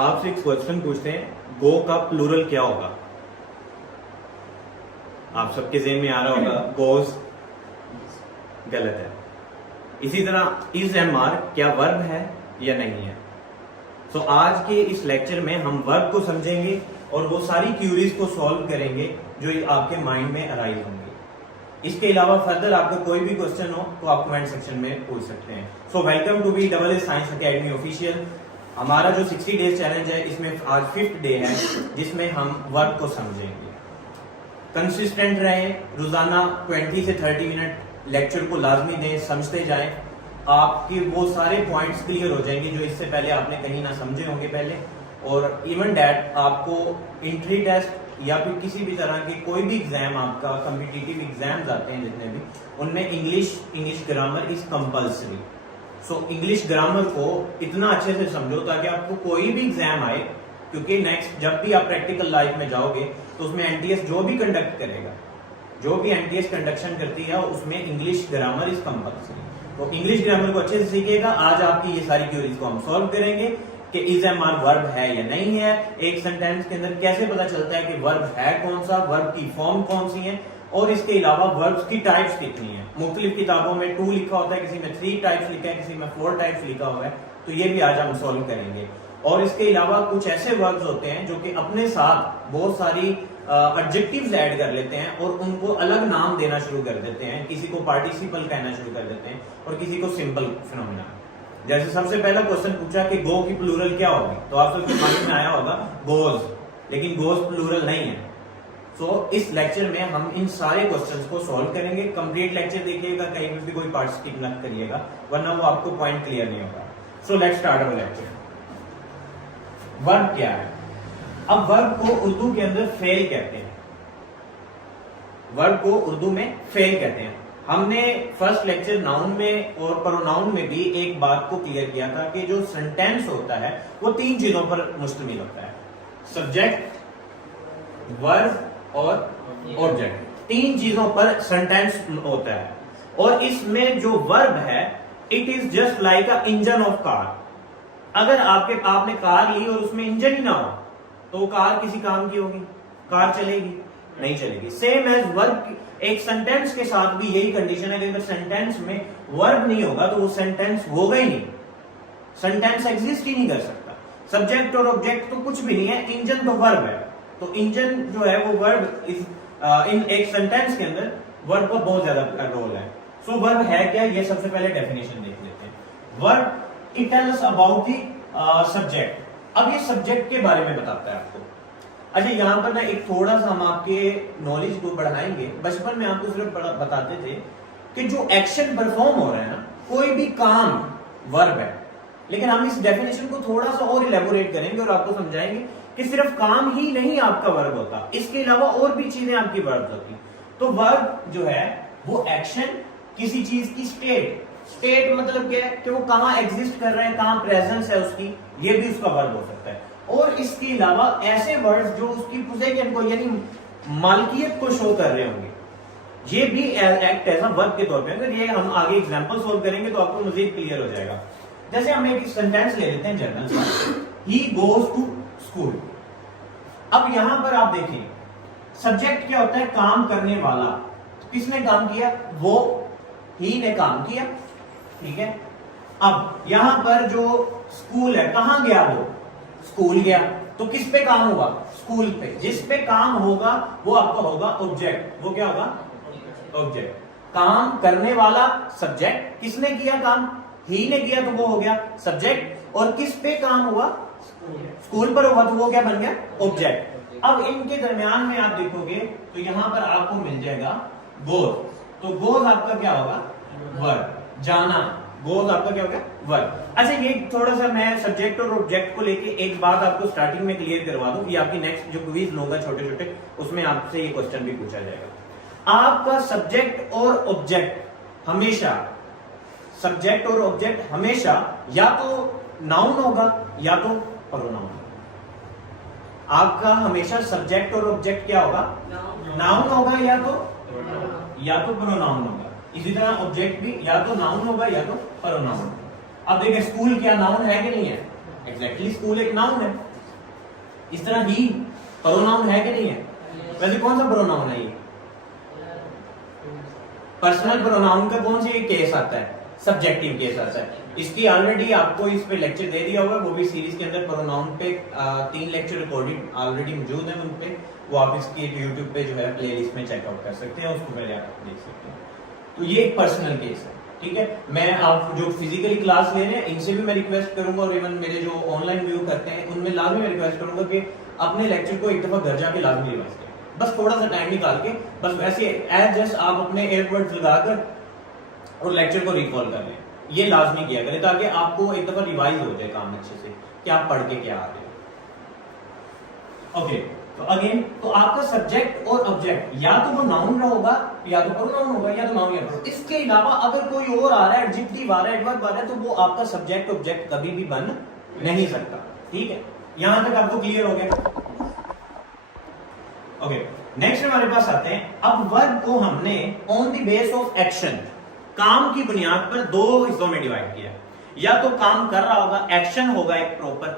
आपसे एक क्वेश्चन पूछते हैं, गो का प्लूरल क्या होगा? आप सबके ज़हन में आ रहा होगा गोज, गलत है। इसी तरह इज एम आर क्या वर्ब है या नहीं है? तो आज के इस लेक्चर में हम वर्ब को समझेंगे और वो सारी क्यूरीज को सॉल्व करेंगे जो आपके माइंड में अराइज होंगे। इसके अलावा फर्दर आपको कोई भी क्वेश्चन हो तो आप कमेंट सेक्शन में पूछ सकते हैं। So welcome to B double science academy official. हमारा जो 60 डेज चैलेंज है इसमें आज 5th डे है जिसमें हम वर्ब को समझेंगे। कंसिस्टेंट रहें, रोजाना 20 से 30 मिनट लेक्चर को लाजमी दें, समझते जाएं। आपके वो सारे पॉइंट्स क्लियर हो जाएंगे जो इससे पहले आपने कहीं ना समझे होंगे पहले। और इवन डैट आपको एंट्री टेस्ट या फिर किसी भी तरह के कोई भी एग्जाम, आपका कॉम्पिटिटिव एग्जाम्स आते हैं जितने भी, उनमें English grammar is compulsory. So English grammar को इतना अच्छे से समझो ताकि आपको कोई भी एग्जाम आए, क्योंकि नेक्स्ट जब भी आप प्रैक्टिकल लाइफ में जाओगे तो उसमें एनटीएस जो भी कंडक्ट करेगा, जो भी एनटीएस कंडक्शन करती है उसमें इंग्लिश ग्रामर इज कंपल्सरी। तो इंग्लिश ग्रामर को अच्छे से सीखिएगा। आज आपकी ये सारी क्यूरीज को हम सॉल्व करेंगे कि इज एम आर वर्ब है या नहीं है, एक सेंटेंस के अंदर कैसे पता चलता है कि वर्ब है कौन सा, वर्ब की फॉर्म कौन सी है, और इसके अलावा वर्ब्स की टाइप्स कितनी है। मुख्तलिफ किताबों में 2 लिखा होता है, किसी में 3 टाइप्स लिखा है, किसी में 4 टाइप्स लिखा हुआ है। तो ये भी आज हम सॉल्व करेंगे। और इसके अलावा कुछ ऐसे वर्ब्स होते हैं जो कि अपने साथ बहुत सारी एडजेक्टिव्स ऐड कर लेते हैं और उनको अलग नाम देना शुरू कर देते हैं। किसी को पार्टिसिपल कहना शुरू कर देते हैं और किसी को सिंपल फिनोमेना। जैसे सबसे पहला क्वेश्चन पूछा कि गो की प्लूरल क्या होगी, तो आप सबके माइंड में आया होगा गोज, लेकिन गोज प्लूरल नहीं है। सो इस लेक्चर में हम इन सारे क्वेश्चंस को सॉल्व करेंगे। कंप्लीट लेक्चर देखिएगा, कहीं भी कोई पार्ट स्किप मत करिएगा वरना वो आपको पॉइंट क्लियर नहीं होगा। So let's start our lecture. Verb क्या है? अब वर्ब को उर्दू के अंदर फेल कहते हैं। वर्ब को उर्दू में फेल कहते हैं। हमने फर्स्ट लेक्चर नाउन में और प्रोनाउन में भी एक बात को क्लियर किया था कि जो सेंटेंस होता है वो 3 चीजों पर मुश्तमिल होता है, सब्जेक्ट, वर्ब और ऑब्जेक्ट। 3 चीजों पर सेंटेंस होता है। और इसमें जो वर्ब है it is just like a engine of car. अगर आपने कार ली और उसमें इंजन ही ना हो तो कार किसी काम की होगी? कार चलेगी? नहीं चलेगी। सेम एज वर्ब, एक सेंटेंस के साथ भी यही कंडीशन है कि अगर सेंटेंस में वर्ब नहीं होगा तो वो सेंटेंस होगा ही नहीं, सेंटेंस एग्जिस्ट ही नहीं कर सकता। सब्जेक्ट और ऑब्जेक्ट तो कुछ भी नहीं है, इंजन तो वर्ब है। तो इंजन जो है वो वर्ब इज इन एक सेंटेंस के अंदर वर्ब का बहुत ज्यादा रोल है। सो वर्ब है क्या, ये सबसे पहले डेफिनेशन देख लेते हैं। Verb it tells about the subject. अब ये सब्जेक्ट के बारे में बताता है आपको। अच्छा, यहाँ पर ना एक थोड़ा सा हम आपके नॉलेज को बढ़ाएंगे। बचपन में आपको सिर्फ बताते थे कि जो एक्शन परफॉर्म हो रहा है ना, कोई भी काम वर्ब है। लेकिन हम इस डेफिनेशन को थोड़ा सा और इलेबोरेट करेंगे और आपको समझाएंगे कि सिर्फ काम ही नहीं आपका वर्ब होता, इसके अलावा और भी चीजें आपकी वर्ब होती। तो वर्ब जो है वो एक्शन, किसी चीज की स्टेट मतलब क्या है कि वो कहां एग्जिस्ट कर रहे हैं, कहां प्रेजेंस है उसकी, ये भी उसका वर्ब हो सकता है। और इसके अलावा ऐसे वर्ड्स जो उसकी पोजीशन को यानी मालकियत को शो कर रहे होंगे, ये भी एक्ट एज अ वर्ब के तौर पे। अगर ये हम आगे एग्जांपल सोल्व करेंगे तो आपको मजीद क्लियर हो जाएगा। जैसे हम एक सेंटेंस ले लेते हैं जनरल सा, ही गोज टू स्कूल। अब यहां पर आप देखें सब्जेक्ट क्या होता है, काम करने वाला। तो किसने काम किया? वो, ही ने काम किया, ठीक है। अब यहां पर जो स्कूल है, कहां गया वो? स्कूल गया। तो किस पे काम हुआ? स्कूल पे। जिस पे काम होगा वो आपका होगा ऑब्जेक्ट। वो क्या होगा? ऑब्जेक्ट। काम करने वाला सब्जेक्ट, किसने किया काम? ही ने किया, तो वो हो गया सब्जेक्ट। और किस पे काम हुआ? स्कूल पर हुआ, तो वो क्या बन गया? ऑब्जेक्ट। अब इनके दरमियान में आप देखोगे तो यहां पर आपको मिल जाएगा गोज। तो गोज आपका क्या होगा? वर्ब। जाना, गोज आपका क्या होगा? वर्ब। अच्छा, ये थोड़ा सा मैं सब्जेक्ट और ऑब्जेक्ट को लेके एक बात आपको स्टार्टिंग में क्लियर करवा दूं। ये आपकी नेक्स्ट जो क्विज होगा छोटे छोटे, उसमें आपसे ये क्वेश्चन भी पूछा जाएगा। आपका सब्जेक्ट और ऑब्जेक्ट हमेशा, सब्जेक्ट और ऑब्जेक्ट हमेशा या तो नाउन होगा या तो प्रोनाउन। आपका हमेशा सब्जेक्ट और ऑब्जेक्ट क्या होगा? नाउन होगा या तो प्रोनाउन होगा। इसी तरह ऑब्जेक्ट भी या तो नाउन होगा या तो प्रोनाउन। अब देखिए स्कूल क्या नाउन है कि नहीं है? एग्जैक्टली स्कूल एक नाउन है। इस तरह ही प्रोनाउन है कि नहीं है? वैसे कौन सा प्रोनाउन है ये? पर्सनल प्रोनाउन का कौन सी केस आता है? सब्जेक्टिव केस आता है। इसकी ऑलरेडी आपको इस पे लेक्चर दे दिया होगा, वो भी सीरीज के अंदर प्रोनाउन पे 3 लेक्चर रिकॉर्डेड ऑलरेडी मौजूद है उन पे, वो आप इसकी YouTube पे जो है प्लेलिस्ट में चेकआउट कर सकते हैं, उसको पहले आप देख सकते हैं। तो ये एक पर्सनल केस है, ठीक है। मैं आप जो फिजिकली क्लास ले रहे हैं इनसे भी मैं रिक्वेस्ट करूंगा, और इवन मेरे जो ऑनलाइन व्यू करते हैं उनमें लाजमी मैं रिक्वेस्ट करूंगा कि अपने लेक्चर को एक दफा घर जाके लाजमी रिवाइज करें, बस थोड़ा सा टाइम निकाल के, बस वैसे एज जस्ट आप अपने एयरबड्स लगाकर और लेक्चर को रिकॉल कर लें, ये लाजमी किया करें ताकि आपको एक दफा रिवाइज हो जाए काम अच्छे से कि आप पढ़ के क्या आ रहे हो। ओके, तो अगेन तो आपका सब्जेक्ट और ऑब्जेक्ट या तो वो नाउन होगा या तो प्रोनाउन होगा या तो नाउन या प्रोनाउन। इसके अलावा अगर कोई और आ रहा है, एडजेक्टिव आ रहा है, एडवर्ब आ रहा है, तो वो आपका सब्जेक्ट ऑब्जेक्ट कभी भी बन नहीं सकता, ठीक है। यहां तक आपको क्लियर हो गया? ओके, नेक्स्ट हमारे पास आते हैं, अब वर्ब को हमने on the base of action, काम की बुनियाद पर दो हिस्सों में डिवाइड किया। या तो काम कर रहा होगा, एक्शन होगा एक प्रॉपर,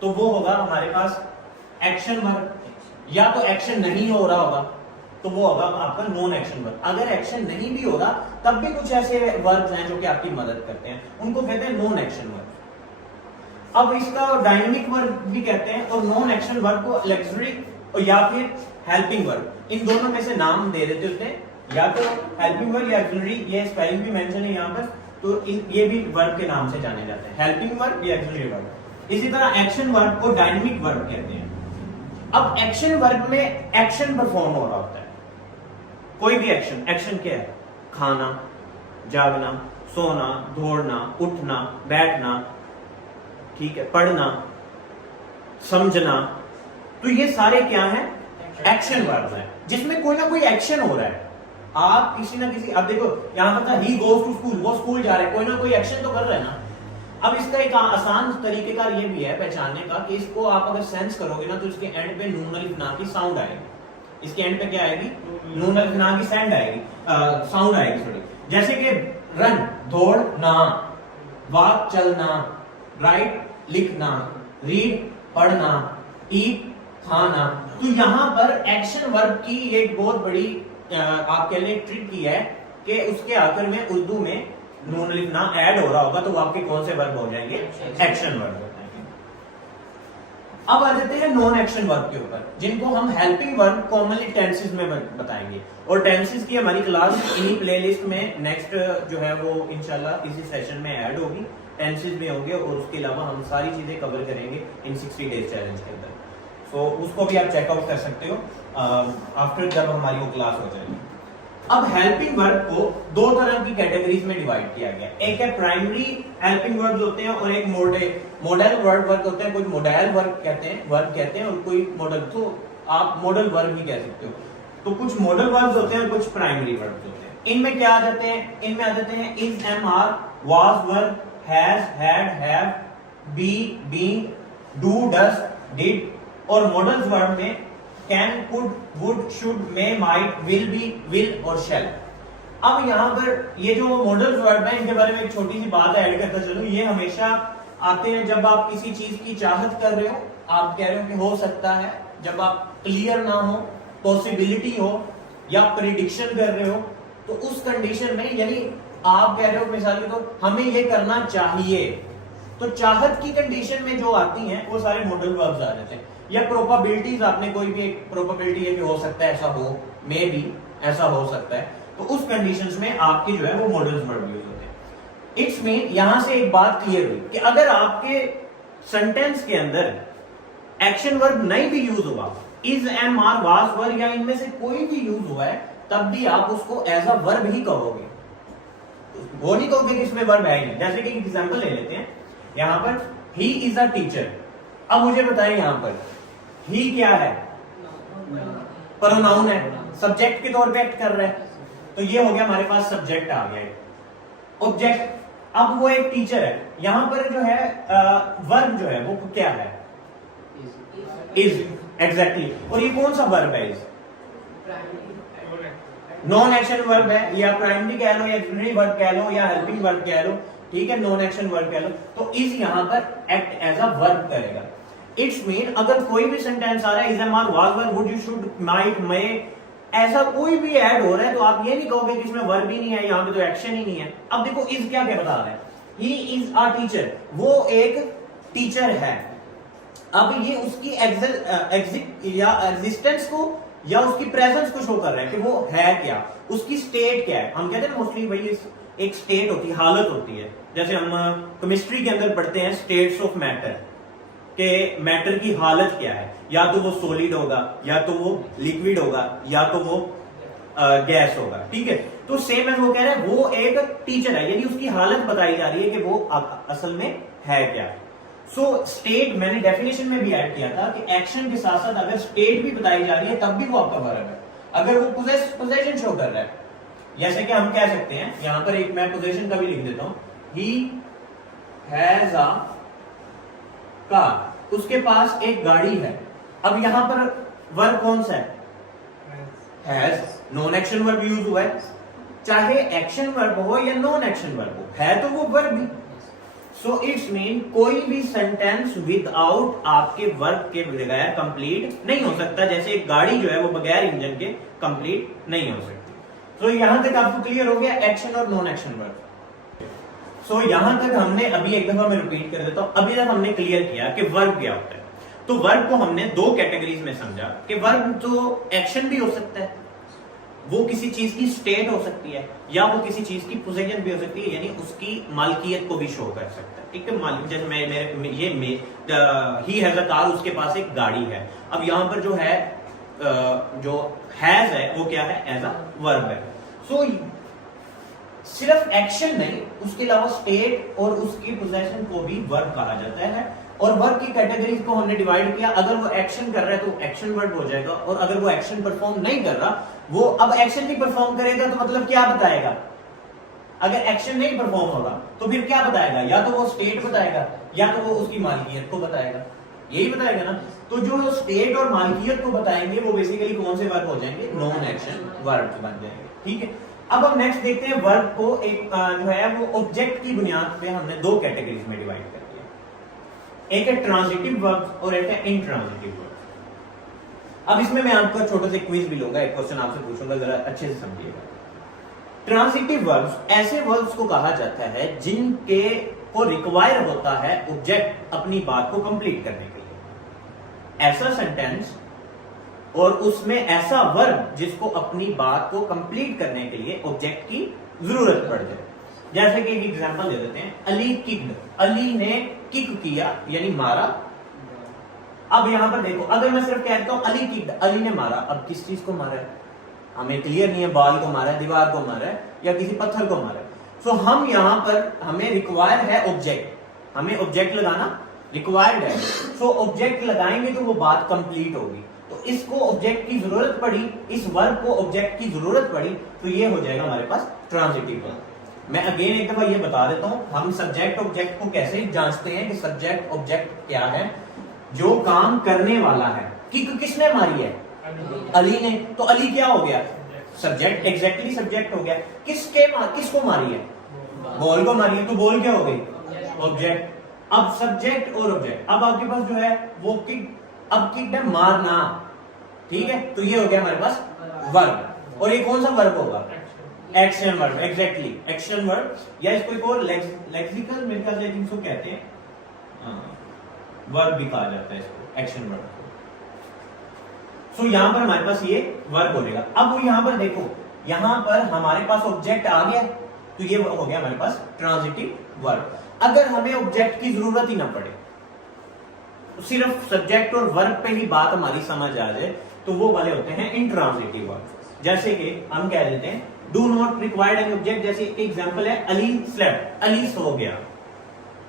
तो वो होगा हमारे पास एक्शन वर्ब, या तो एक्शन नहीं हो रहा होगा तो वो होगा आपका नॉन एक्शन वर्ब। अगर एक्शन नहीं भी हो रहा तब भी कुछ ऐसे वर्ब्स हैं जो कि आपकी मदद करते हैं, उनको कहते हैं नॉन एक्शन वर्ब। अब इसका डायनेमिक वर्ब भी कहते हैं, और नॉन एक्शन वर्ब को ऑक्सिलरी या फिर हेल्पिंग वर्ब, इन दोनों में से नाम दे देते होते हैं, या तो हेल्पिंग वर्ब या ऑक्सिलरी, ये स्पेलिंग भी मेंशन है यहाँ पर, तो ये भी वर्ब के नाम से जाने जाते हैं, हेल्पिंग वर्ब या ऑक्सिलरी वर्ब। इसी तरह एक्शन वर्ब को डायनेमिक वर्ब कहते हैं। अब एक्शन वर्ब में एक्शन परफॉर्म हो रहा होता है, कोई भी एक्शन। एक्शन क्या है? खाना, जागना, सोना, दौड़ना, उठना, बैठना, ठीक है, पढ़ना, समझना, तो ये सारे क्या हैं? एक्शन वर्ब है, जिसमें कोई ना कोई एक्शन हो रहा है। आप किसी ना किसी, अब देखो यहां पर ही गोज टू स्कूल, वो स्कूल जा रहा है, कोई ना कोई एक्शन तो कर रहा है ना। अब इसका एक आसान तरीकेकार ये भी है पहचानने का कि इसको आप अगर सेंस करोगे ना तो इसके एंड पे नून अलिफ ना की साउंड आएगी। इसके एंड पे क्या आएगी? नून अलिफ ना की साउंड आएगी, साउंड आएगी सॉरी। जैसे कि रन दौड़ना, वॉक चलना, राइट लिखना, रीड पढ़ना, ईट खाना। तो यहाँ पर एक्शन वर्ब की एक बहुत बड़ी आपके लिए ट्रिक की है कि उसके आखिर में उर्दू में नून अलिफ ना ऐड हो रहा होगा तो वो आपके कौन से वर्ब हो जाएंगे? एक्शन वर्ब हो जाएंगे। अब आ जाते हैं नॉन एक्शन वर्ब के ऊपर, जिनको हम हेल्पिंग वर्ब कॉमनली टेंसेस में बताएंगे, और टेंसेस की हमारी क्लास इन्हीं प्लेलिस्ट में नेक्स्ट जो है वो इंशाल्लाह इसी सेशन में ऐड होगी, टेंसेस भी होंगे, और उसके अलावा हम सारी चीजें कवर करेंगे इन 60 डेज चैलेंज के अंदर। सो उसको भी आप चेकआउट कर सकते हो आफ्टर जब हमारी वो क्लास हो जाएगी। अब हेल्पिंग वर्ब को दो तरह की कैटेगरीज में डिवाइड किया गया, एक है प्राइमरी हेल्पिंग वर्ब्स होते हैं और एक मॉडल वर्ब होते हैं। कुछ मॉडल वर्ब कहते हैं और कोई मॉडल, तो आप मॉडल वर्ब भी कह सकते हो। तो कुछ मॉडल वर्ब्स होते हैं और कुछ प्राइमरी वर्ब्स होते हैं। इनमें क्या आ जाते हैं? इनमें आ जाते हैं is, am, are, was, were, has, had, have, be, being, do, does, did. और मॉडल्स वर्ब में can, could, would, should, may, might, will be, will और शैल। अब यहाँ पर ये जो मॉडल्स वर्ब है इनके बारे में एक छोटी सी बात ऐड करता चलूं। ये हमेशा आते हैं जब आप किसी चीज की चाहत कर रहे हो, आप कह रहे हो कि हो सकता है, जब आप क्लियर ना हो, पॉसिबिलिटी हो, या प्रिडिक्शन कर रहे हो, तो उस कंडीशन में, यानी आप कह रहे हो मिसाल के तौर हमें ये करना चाहिए, तो चाहत की कंडीशन में जो आती हैं वो सारे मॉडल वर्ब्स आ जाते हैं। या प्रोबेबिलिटीज, आपने कोई भी एक प्रोबेबिलिटी है कि हो सकता है ऐसा हो, मे बी ऐसा हो सकता है, तो उस कंडीशंस में आपकी जो है वो मॉडल्स वर्ब यूज होते हैं। इट्स मीन यहां से एक बात क्लियर हुई कि अगर आपके सेंटेंस के अंदर एक्शन वर्ब नहीं भी यूज हुआ, इज, एम, आर, वाज, वर या इनमें से कोई भी यूज हुआ है, तब भी आप उसको एज अ वर्ब ही कहोगे, वो नहीं कहोगे कि इसमें वर्ब है ही नहीं। जैसे कि एग्जांपल ले लेते हैं, यहां पर ही इज अ टीचर। अब मुझे बताएं यहां पर ही क्या है? प्रोनाउन है, सब्जेक्ट के तौर पे एक्ट कर रहा है, तो ये हो गया हमारे पास सब्जेक्ट आ गया। ऑब्जेक्ट, अब वो एक टीचर है, यहां पर जो है वर्ब जो है वो क्या है? Is, exactly. और ये कौन सा वर्ब है? इज नॉन एक्शन वर्ब है, या प्राइमरी कह लो, या ऑक्सिलरी वर्ब कह लो, या हेल्पिंग वर्ब कह लो, ठीक है, नॉन एक्शन वर्ब कह लो। तो इज यहां पर एक्ट एज अ वर्ब करेगा। इट्स मीन अगर कोई भी सेंटेंस आ रहा है, is am are, was were, would, you, should, might, may, ऐसा कोई भी ऐड हो रहा है तो आप ये नहीं कहोगे कि इसमें वर्ब ही नहीं है, यहाँ पे तो एक्शन ही नहीं है। अब देखो इज क्या क्या बता रहा है, ही इज अ टीचर, वो एक टीचर है। अब ये उसकी एग्जिस्टेंस को या उसकी प्रेजेंस को शो कर रहा है कि वो है क्या, उसकी स्टेट क्या है। हम कहते हैं मोस्टली भाई एक स्टेट होती है, हालत होती है। जैसे हम केमिस्ट्री के अंदर पढ़ते हैं स्टेट्स ऑफ मैटर, के मैटर की हालत क्या है, या तो वो सॉलिड होगा, या तो वो लिक्विड होगा, या तो वो गैस होगा, ठीक है। तो सेम एज वो कह रहा है वो एक टीचर है, यानी उसकी हालत बताई जा रही है कि वो असल में है क्या। सो स्टेट मैंने डेफिनेशन में भी ऐड किया था कि एक्शन के साथ साथ अगर स्टेट भी बताई जा रही है तब भी वो आपका वर्ब है, अगर वो पोजेशन शो कर रहा है। जैसे कि हम कह सकते हैं, यहां पर एक मैं पोजेशन का भी लिख देता हूं, ही हैज अ कार, उसके पास एक गाड़ी है। अब यहां पर वर्ब कौन सा है, has, non action verb use हुआ है, चाहे एक्शन वर्ब हो या नॉन एक्शन वर्ब हो, है तो वो verb he. So it's mean कोई भी सेंटेंस विदाउट आपके वर्ब के बगैर कंप्लीट नहीं हो सकता। जैसे एक गाड़ी जो है वो बगैर इंजन के कंप्लीट नहीं हो सकती। तो यहां तक आपको क्लियर हो गया एक्शन और नॉन एक्शन वर्ब। सो यहां तक हमने, अभी एक दफा मैं रिपीट कर देता हूं, अभी तक हमने क्लियर किया कि वर्ब क्या होता है। तो वर्ब को हमने दो कैटेगरीज में समझा कि वर्ब तो एक्शन भी हो सकता है, वो किसी चीज की स्टेट हो सकती है, या वो किसी चीज की पोजीशन भी हो सकती है, यानी उसकी मालकियत को भी शो कर सकता है, ठीक है। मालिक, जैसे ही हैज अ कार, उसके पास एक गाड़ी है। अब यहां पर जो है जो हैज है वो क्या है, एज अ वर्ब है। सो सिर्फ एक्शन नहीं, उसके अलावा स्टेट और उसकी पोजीशन को भी वर्ब कहा जाता है। और वर्ब की कैटेगरीज को हमने डिवाइड किया, अगर वो एक्शन कर रहा है तो एक्शन वर्ब हो जाएगा, और अगर वो एक्शन परफॉर्म नहीं कर रहा, वो अब एक्शन नहीं परफॉर्म करेगा तो मतलब क्या बताएगा, अगर एक्शन नहीं परफॉर्म होगा तो फिर क्या बताएगा, या तो वो स्टेट बताएगा या तो वो उसकी मालकियत को बताएगा, यही बताएगा ना। तो जो स्टेट और मालकियत को बताएंगे वो बेसिकली कौन से वर्ब हो जाएंगे, नॉन एक्शन वर्ब बन जाएंगे, ठीक है। अब हम नेक्स्ट देखते हैं वर्ब को, एक जो है वो ऑब्जेक्ट की बुनियाद पे हमने दो कैटेगरीज में डिवाइड कर दिया, एक है ट्रांजिटिव वर्ब और एक है इंट्रांजिटिव वर्ब। अब इसमें मैं आपका छोटा सा क्विज भी लूंगा, एक क्वेश्चन आपसे पूछूंगा, जरा अच्छे से समझिएगा। ट्रांजिटिव वर्ब्स ऐसे वर्ब्स को कहा जाता है जिनके को रिक्वायर होता है ऑब्जेक्ट अपनी बात को कंप्लीट करने के लिए। ऐसा सेंटेंस और उसमें ऐसा वर्ब जिसको अपनी बात को कंप्लीट करने के लिए ऑब्जेक्ट की जरूरत पड़ जाए। जैसे कि एक एग्जांपल दे देते हैं, अली किक्ड, अली ने किक किया यानी मारा। अब यहां पर देखो, अगर मैं सिर्फ कहता हूं अली किक्ड, अली ने मारा, अब किस चीज को मारा है हमें क्लियर नहीं है, बॉल को मारा है, दीवार को मारा है, या किसी पत्थर को मारा है। सो हम यहां पर हमें रिक्वायर है ऑब्जेक्ट, हमें ऑब्जेक्ट लगाना रिक्वायर्ड है। सो ऑब्जेक्ट लगाएंगे तो वो बात कंप्लीट होगी। तो इसको ऑब्जेक्ट की जरूरत पड़ी, इस वर्ब को ऑब्जेक्ट की जरूरत पड़ी, तो ये हो जाएगा हमारे पास ट्रांजिटिव वर्ब। मैं अगेन एक दफा ये बता देता हूं, हम सब्जेक्ट ऑब्जेक्ट को कैसे जांचते हैं कि सब्जेक्ट ऑब्जेक्ट क्या है, जो काम करने वाला है। किसने मारी है, अली ने, तो अली क्या हो गया, सब्जेक्ट, एग्जैक्टली सब्जेक्ट हो गया। किसको मारी है, बॉल को मारी है, तो बॉल क्या हो गई, ऑब्जेक्ट। अब सब्जेक्ट और ऑब्जेक्ट, अब आपके पास जो है वो किक, अब किक है मारना, ठीक है, तो ये हो गया हमारे पास वर्ब। और ये कौन सा वर्ब होगा, action verb, exactly action verb, या इसको एक और लेक्सिकल मेरे ख्याल से इसको कहते हैं वर्ब भी कहा जाता है इसको, एक्शन वर्ब। सो यहां पर हमारे पास ये वर्ब हो जाएगा। अब वो यहां पर देखो, यहां पर हमारे पास ऑब्जेक्ट आ गया, तो ये हो गया हमारे पास ट्रांजिटिव वर्ब। अगर हमें ऑब्जेक्ट की जरूरत ही ना पड़े, तो सिर्फ सब्जेक्ट और वर्ब पे ही बात हमारी समझ आ जाए, तो वो वाले होते हैं इंट्रांजिटिव वर्ब। जैसे कि हम कह देते हैं do not required an object, जैसे एग्जांपल है अली स्लेप्ट, अली सो गया,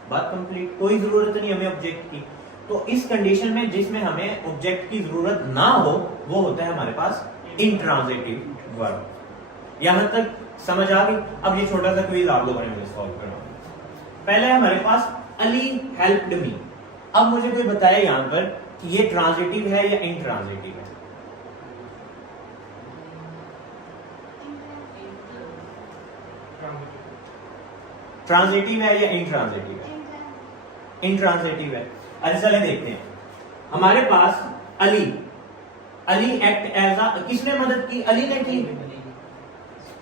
बात कंप्लीट, कोई जरूरत नहीं हमें ऑब्जेक्ट की। तो इस कंडीशन में जिसमें हमें ऑब्जेक्ट की जरूरत ना हो, वो होता है हमारे पास इंट्रांजिटिव वर्ब। यहां तक समझ आ गई। अब ये छोटा सा क्विज आप लोगों ने मुझे सॉल्व करना। पहले हमारे पास अली हेल्प्ड मी। अब मुझे कोई बताए यहां पर कि ये ट्रांजिटिव है या इंट्रांजिटिव है, ट्रांजिटिव है या इंट्रांजिटिव है, इंट्रांजिटिव है। अच्छा चले देखते हैं। हमारे पास अली एक्ट एज अ, किसने मदद की? अली ने की।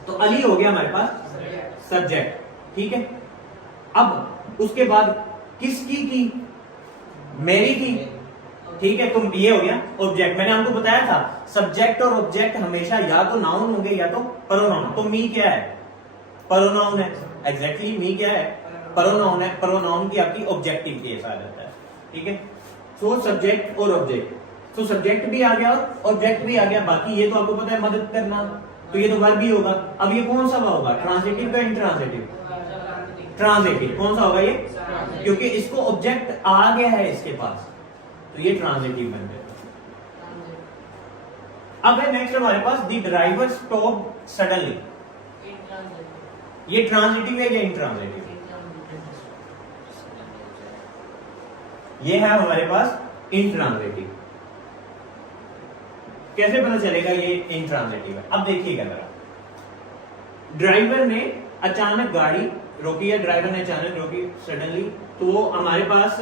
तो अली हो गया हमारे पास सब्जेक्ट, ठीक है। अब उसके बाद किसकी की? मेरी की, ठीक है। तुम ये हो गया ऑब्जेक्ट। मैंने आपको बताया था सब्जेक्ट और ऑब्जेक्ट हमेशा या तो नाउन होंगे या तो प्रोनाउन। तो मी क्या है? प्रोनाउन है। एग्जैक्टली मी क्या है? प्रोनाउन है। प्रोनाउन की आपकी ऑब्जेक्टिव केस आ जाता है, ठीक है। सो सब्जेक्ट और ऑब्जेक्ट, तो सब्जेक्ट भी आ गया और ऑब्जेक्ट भी आ गया। बाकी ये तो आपको पता है मदद करना, तो ये तो वर्ब भी होगा। अब ये कौन सा होगा? ट्रांजिटिव का इंट्रांजिटिव? ट्रांजिटिव। कौन सा होगा ये? क्योंकि इसको ऑब्जेक्ट आ गया है इसके पास, तो ये ट्रांजिटिव बन गया। अब है नेक्स्ट हमारे पास द ड्राइवर स्टॉप सडनली। ये ट्रांजिटिव है या इंट्रांजिटिव? ये है हमारे पास इंट्रांजिटिव। कैसे पता चलेगा ये इंट्रांजिटिव है? अब देखिएगा जरा, ड्राइवर ने अचानक गाड़ी रोकी है, ड्राइवर ने अचानक रोकी सडनली, तो हमारे पास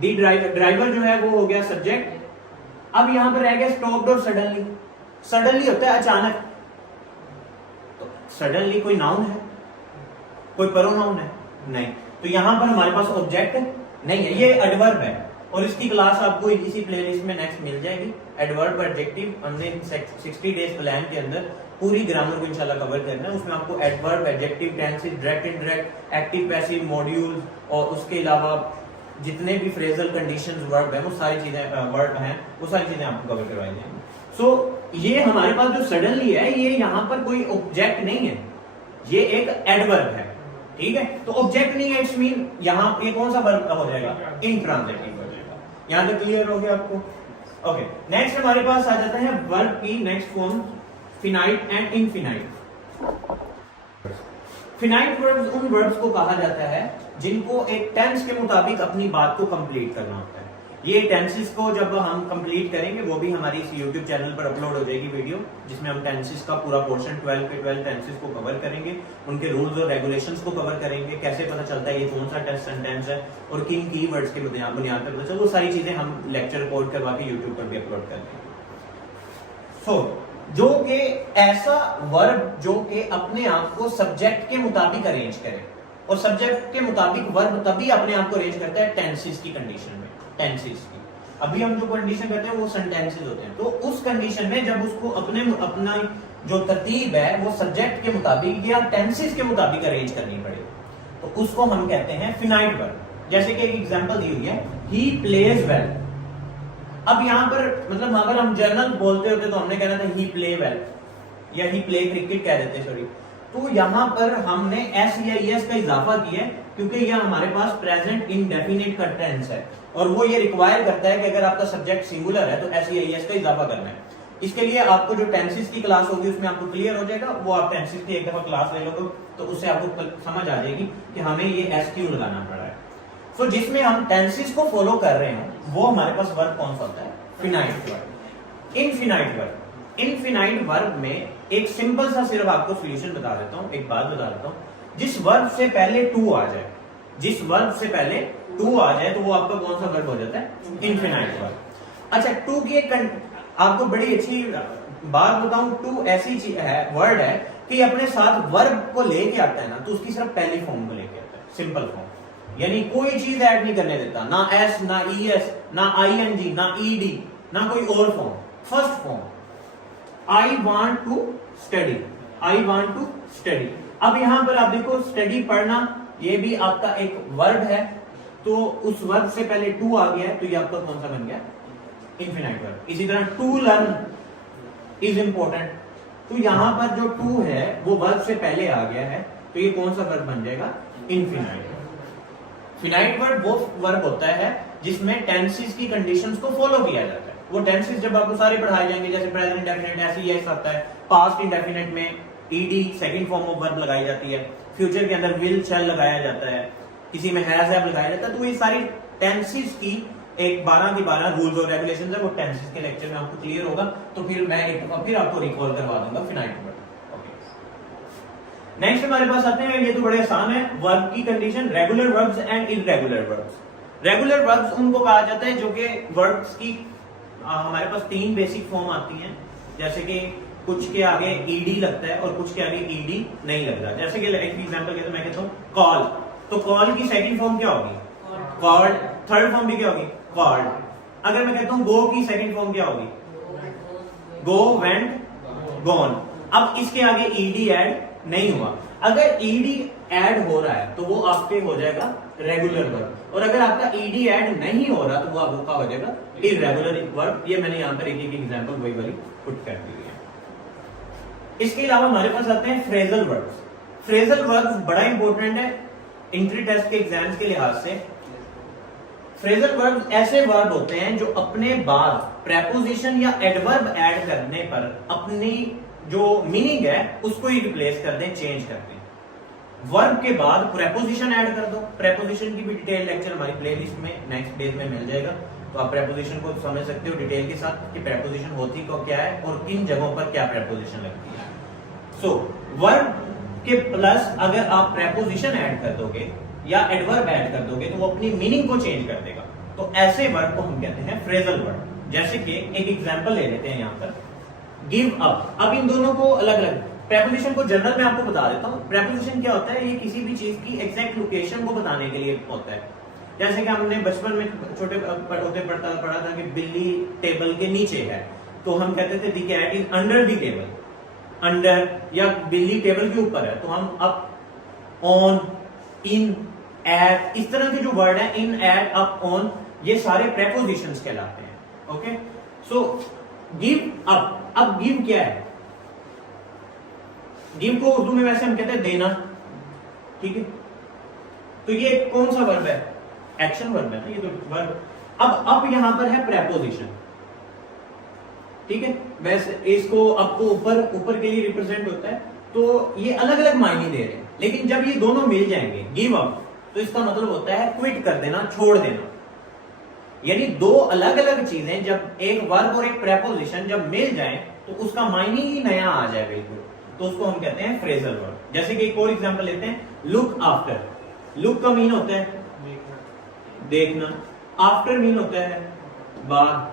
दी ड्राइवर जो है वो हो गया सब्जेक्ट। अब यहां पर रह गया स्टॉप्ड और सडनली। सडनली होता है अचानक, तो सडनली कोई नाउन है? कोई प्रोनाउन है? नहीं। तो यहां पर हमारे पास ऑब्जेक्ट नहीं है, ये एडवर्ब है। और इसकी क्लास आपको इसी प्लेलिस्ट में नेक्स्ट मिल जाएगी। एडवर्ब एडजेक्टिव हमने 60 डेज प्लान के अंदर पूरी ग्रामर को इंशाल्लाह कवर करना है। उसमें आपको adverb, adjective, tenses, direct, indirect, active, passive, module और उसके अलावा जितने भी फ्रेजल कंडीशंस वर्ब है वो सारी चीजें वर्ड हैं वो सारी चीजें आपको कवर करवाई जाएंगी। सो ये हमारे पास जो सडनली है ये यहाँ पर कोई ऑब्जेक्ट नहीं है, ये एक एडवर्ब है, ठीक है। तो ऑब्जेक्ट नहीं है, इट्स मीन यहाँ ये कौन सा वर्ब हो जाएगा? इंट्रांजिटिव हो जाएगा। यहाँ तक क्लियर हो गया आपको? ओके, नेक्स्ट हमारे पास आ जाता है वर्ब की next form finite and infinite. Finite verbs उन वर्ब्स को कहा जाता है जिनको एक टेंस के मुताबिक अपनी बात को कंप्लीट करना होता है। ये टेंसेस को जब हम कंप्लीट करेंगे वो भी हमारी इस यूट्यूब चैनल पर अपलोड हो जाएगी वीडियो, जिसमें हम टेंसेस का पूरा पोर्शन 12 के 12 टेंसेस को कवर करेंगे, उनके रूल्स और रेगुलेशंस को कवर करेंगे, कैसे पता चलता है ये कौन सा टेस्ट सेंटेंस है और किन कीवर्ड्स के बुनियाद पर पता चलता है, वो सारी चीजें हम लेक्चर रिकॉर्ड करवा के यूट्यूब पर भी अपलोड कर देंगे। सो जो कि ऐसा वर्ब जो कि अपने आप को सब्जेक्ट के मुताबिक अरेंज करे, और सब्जेक्ट के मुताबिक वर्ब तभी अपने आप को अरेंज करता है टेंसेस की कंडीशन में। टेंसेस की अभी हम जो कंडीशन कहते हैं वो सेंटेंसेस होते हैं। तो उस कंडीशन में जब उसको अपना जो तरतीब है वो सब्जेक्ट के मुताबिक या टेंसेस के मुताबिक अरेंज करनी पड़े, तो उसको हम कहते हैं फिनाइट वर्ब। जैसे कि एक एग्जांपल दी हुई है, ही प्लेज वेल। अब यहां पर मतलब अगर हम जनरल बोलते होते तो हमने कहना था ही प्ले वेल या ही प्ले क्रिकेट कह देते, सॉरी। तो यहां पर हमने एस या एस का इजाफा किया क्योंकि यह हमारे पास प्रेजेंट इंडेफिनिट का टेंस है और वो ये रिक्वायर करता है कि अगर आपका सब्जेक्ट सिंगुलर है तो एस या एस का इजाफा करना है। इसके लिए आपको जो टेंसेस की क्लास होगी उसमें आपको क्लियर हो जाएगा, वो आप टेंसेस की एक दफा क्लास ले लोगे तो उससे आपको समझ आ जाएगी कि हमें ये एस क्यों लगाना पड़ा है। सो जिसमें हम टेंसेस को फॉलो कर रहे हैं वो हमारे पास वर्ब कौन सा होता है? Finite verb. Infinite verb, infinite verb में एक सिंपल सा सिर्फ आपको सॉल्यूशन बता देता हूं, एक बात बता देता हूं। जिस वर्ब से पहले टू आ जाए, जिस वर्ब से पहले टू आ जाए तो वो आपका कौन सा वर्ब हो जाता है? Infinite verb. अच्छा, टू की एक आपको बड़ी अच्छी बात बताऊं, टू ऐसी चीज है, वर्ड है कि अपने साथ वर्ब को लेके आता है ना तो उसकी सिर्फ पहली फॉर्म को लेके आता है, सिंपल फॉर्म, यानी कोई चीज ऐड नहीं करने देता, ना एस, ना ई एस, ना ING, ना ED, ना कोई और form. First form, I want to study, I want to study. अब यहां पर आप देखो स्टडी पढ़ना, ये भी आपका एक वर्ब है, तो उस वर्ब से पहले टू आ गया है तो ये आपका कौन सा बन गया? Infinite verb. इसी तरह टू लर्न इज इंपॉर्टेंट, तो यहां पर जो टू है वो वर्ब से पहले आ गया है तो ये कौन सा वर्ब बन जाएगा? इनफिनाइट। फिनाइट वर्ब वो वर्ब होता है जिसमें टेंसेस की कंडीशंस को फॉलो किया जाता है। वो टेंसेस जब आपको सारे पढ़ाए जाएंगे, जैसे प्रेजेंट इंडेफिनिट ऐसे ही आता है, पास्ट इंडेफिनिट में ED second form of verb लगाई जाती है, फ्यूचर के अंदर विल शैल लगाया जाता है, किसी में हैज हैव लगाया जाता है। तो ये सारी टेंसेस की एक 12 की 12 रूल्स और रेगुलेशंस है, वो टेंसेस के लेक्चर में आपको क्लियर होगा, तो फिर मैं एक फिर आपको रिकॉल करवा दूंगा फिनाइट वर्ब। नेक्स्ट हमारे पास आते हैं, ये तो बड़े आसान है, वर्ब की condition, regular verbs and irregular verbs. Regular verbs उनको कहा जाता है जो कि वर्ब्स की हमारे पास 3 बेसिक फॉर्म आती हैं, जैसे कि कुछ के आगे ईडी लगता है और कुछ के आगे ईडी नहीं लगता। जैसे कि एक एग्जांपल कहते मैं कहता हूँ कॉल, तो कॉल की सेकंड फॉर्म क्या होगी? कॉल्ड। थर्ड फॉर्म भी क्या होगी? कॉल्ड। अगर मैं कहता हूँ गो की सेकंड फॉर्म क्या होगी? गो, वेंट, गॉन। अब इसके आगे ईडी ऐड नहीं हुआ। अगर ईडी ऐड हो रहा है तो वो आपके हो जाएगा रेगुलर वर्ब, और अगर आपका ईडी ऐड नहीं हो रहा तो वो आपका हो जाएगा इररेगुलर वर्ब। ये मैंने यहां पर एक एक एग्जांपल वही वाली पुट कर दी है। इसके अलावा हमारे पास आते हैं फ्रेजल वर्ब्स। फ्रेजल वर्ब्स बड़ा इंपॉर्टेंट है एंट्री टेस्ट के एग्जाम्स के लिहाज से। फ्रेजल वर्ब्स ऐसे वर्ब होते हैं जो अपने बाद प्रेपोजिशन या एडवर्ब ऐड करने पर अपनी जो मीनिंग है उसको ही रिप्लेस कर दें, चेंज कर दें। वर्ब के बाद प्रेपोजिशन ऐड कर दो। प्रेपोजिशन की भी डिटेल लेक्चर हमारी प्लेलिस्ट में नेक्स्ट डेज में मिल जाएगा, तो आप प्रेपोजिशन को समझ सकते हो डिटेल के साथ कि प्रेपोजिशन होती को क्या है और किन जगहों पर क्या प्रेपोजिशन लगती है। सो वर्ब के प्लस अगर आप प्रेपोजिशन ऐड कर दोगे या एडवर्ब ऐड कर दोगे तो वो अपनी मीनिंग को चेंज कर देगा। तो ऐसे वर्ब को हम कहते हैं फ्रेजल वर्ब। जैसे कि एक एग्जांपल ले लेते हैं यहां पर, गिव अप। अब इन दोनों को अलग अलग, प्रेपोजिशन को जनरल में आपको बता देता हूं। प्रेपोजिशन क्या होता है? ये किसी भी चीज की एग्जैक्ट लोकेशन को बताने के लिए होता है। जैसे कि हमने बचपन में छोटे होते पढ़ा था कि बिल्ली टेबल के नीचे है, तो हम कहते थे the cat is under the table. Under, या बिल्ली टेबल के ऊपर है तो हम अप, ऑन, इन, एट, इस तरह के जो वर्ड है इन, एट, अप, ऑन, ये सारे प्रेपोजिशंस कहलाते हैं। Okay, so give up. अब गिव क्या है? गिव को उर्दू में वैसे हम कहते हैं देना, ठीक है। तो ये कौन सा वर्ब है? एक्शन वर्ब है ना, ये तो वर्ब। अब यहां पर है प्रेपोजिशन, ठीक है। वैसे इसको आपको ऊपर के लिए रिप्रेजेंट होता है, तो ये अलग अलग मायने दे रहे हैं, लेकिन जब ये दोनों मिल जाएंगे गिव अप, तो इसका मतलब होता है क्विट कर देना, छोड़ देना। यानी दो अलग अलग चीजें, जब एक वर्ब और एक प्रेपोजिशन जब मिल जाए तो उसका मायने ही नया आ जाए बिल्कुल, तो उसको हम कहते हैं फ्रेजल वर्ब। जैसे कि एक और एग्जांपल लेते हैं, लुक आफ्टर। लुक का मीन होता है देखना, आफ्टर मीन होता है बाद।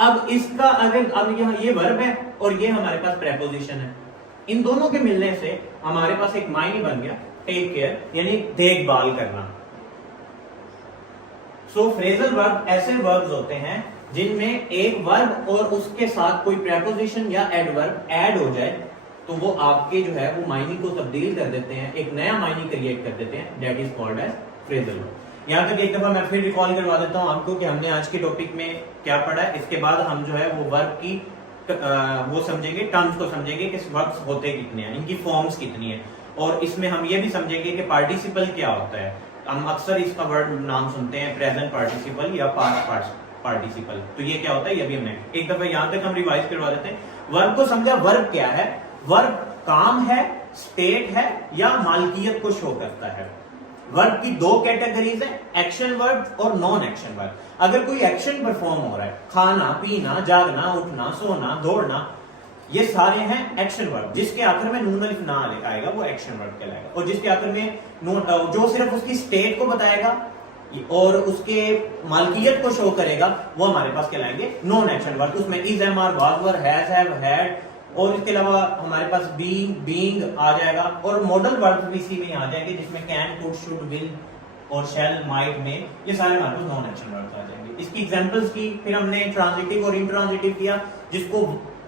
अब इसका अब यहाँ ये वर्ब है और ये हमारे पास प्रेपोजिशन है, इन दोनों के मिलने से हमारे पास एक मायने बन गया टेक केयर, यानी देखभाल करना। सो फ्रेजल वर्ब ऐसे वर्ब्स होते हैं जिनमें एक वर्ब और उसके साथ कोई प्रेपोजिशन या एडवर्ब ऐड हो जाए तो वो आपके जो है वो मायने को तब्दील कर देते हैं, एक नया मायने क्रिएट कर देते हैं, that is called as phrasal verb. यहां तक एक दफा मैं फिर रिकॉल करवा देता हूं आपको कि हमने आज के टॉपिक में क्या पढ़ा है। इसके बाद हम जो है वो वर्ब की वो समझेंगे, टर्म्स को समझेंगे कि वर्ब्स होते कितने हैं, इनकी फॉर्म्स कितनी है, और इसमें हम ये भी समझेंगे कि पार्टिसिपल क्या होता है। हम अक्सर इसका वर्ड नाम सुनते हैं प्रेजेंट पार्टिसिपल या पास्ट पार्टिसिपल, तो ये क्या होता है ये भी हमने एक दफा यहां तक हम रिवाइज करवा देते हैं। वर्ब को समझा, वर्ब क्या है? वर्ब काम है, स्टेट है या मालकियत को शो करता है। वर्ब की दो कैटेगरीज है, एक्शन वर्ब और नॉन एक्शन वर्ब। अगर कोई एक्शन परफॉर्म हो रहा है, खाना, पीना, जागना, उठना, सोना, दौड़ना, ये सारे हैं एक्शन वर्ब। जिसके आखिर में नून अलिफ ना आएगा वो एक्शन वर्ब कहलाएगा, और जिसके आखिर में जो सिर्फ उसकी स्टेट को बताएगा और उसके मालकियत को शो करेगा वो हमारे पास कहलाएंगे नॉन एक्शन वर्ब। उसमें is, am, are, was, were, has, have, had, और इसके अलावा हमारे पास बीइंग आ जाएगा, और मॉडल वर्ब भी इसी में आ जाएंगे जिसमें कैन, कुड, शुड, विल और शैल, माइट, में, ये सारे हमारे पास नॉन एक्शन वर्ब्स आ जाएंगे। इसकी एग्जांपल्स की, फिर हमने ट्रांजिटिव और इंट्रांजिटिव किया। जिसको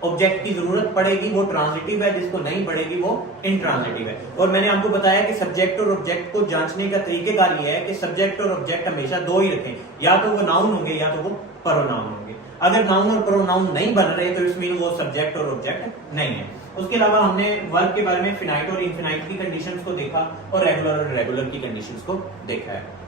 ऑब्जेक्ट की जरूरत पड़ेगी वो ट्रांजिटिव है, जिसको नहीं पड़ेगी वो इंट्रांजिटिव है। और मैंने आपको बताया कि सब्जेक्ट और ऑब्जेक्ट को जांचने का तरीकेकार ये है कि सब्जेक्ट और ऑब्जेक्ट हमेशा दो ही रखें, या तो वो नाउन होंगे या तो वो प्रोनाउन होंगे। अगर नाउन और प्रोनाउन नहीं बन रहे तो इसमें वो सब्जेक्ट और ऑब्जेक्ट नहीं है। उसके अलावा हमने वर्ब के बारे में फिनाइट और इनफिनाइट की कंडीशंस को देखा और रेगुलर की कंडीशंस को देखा है।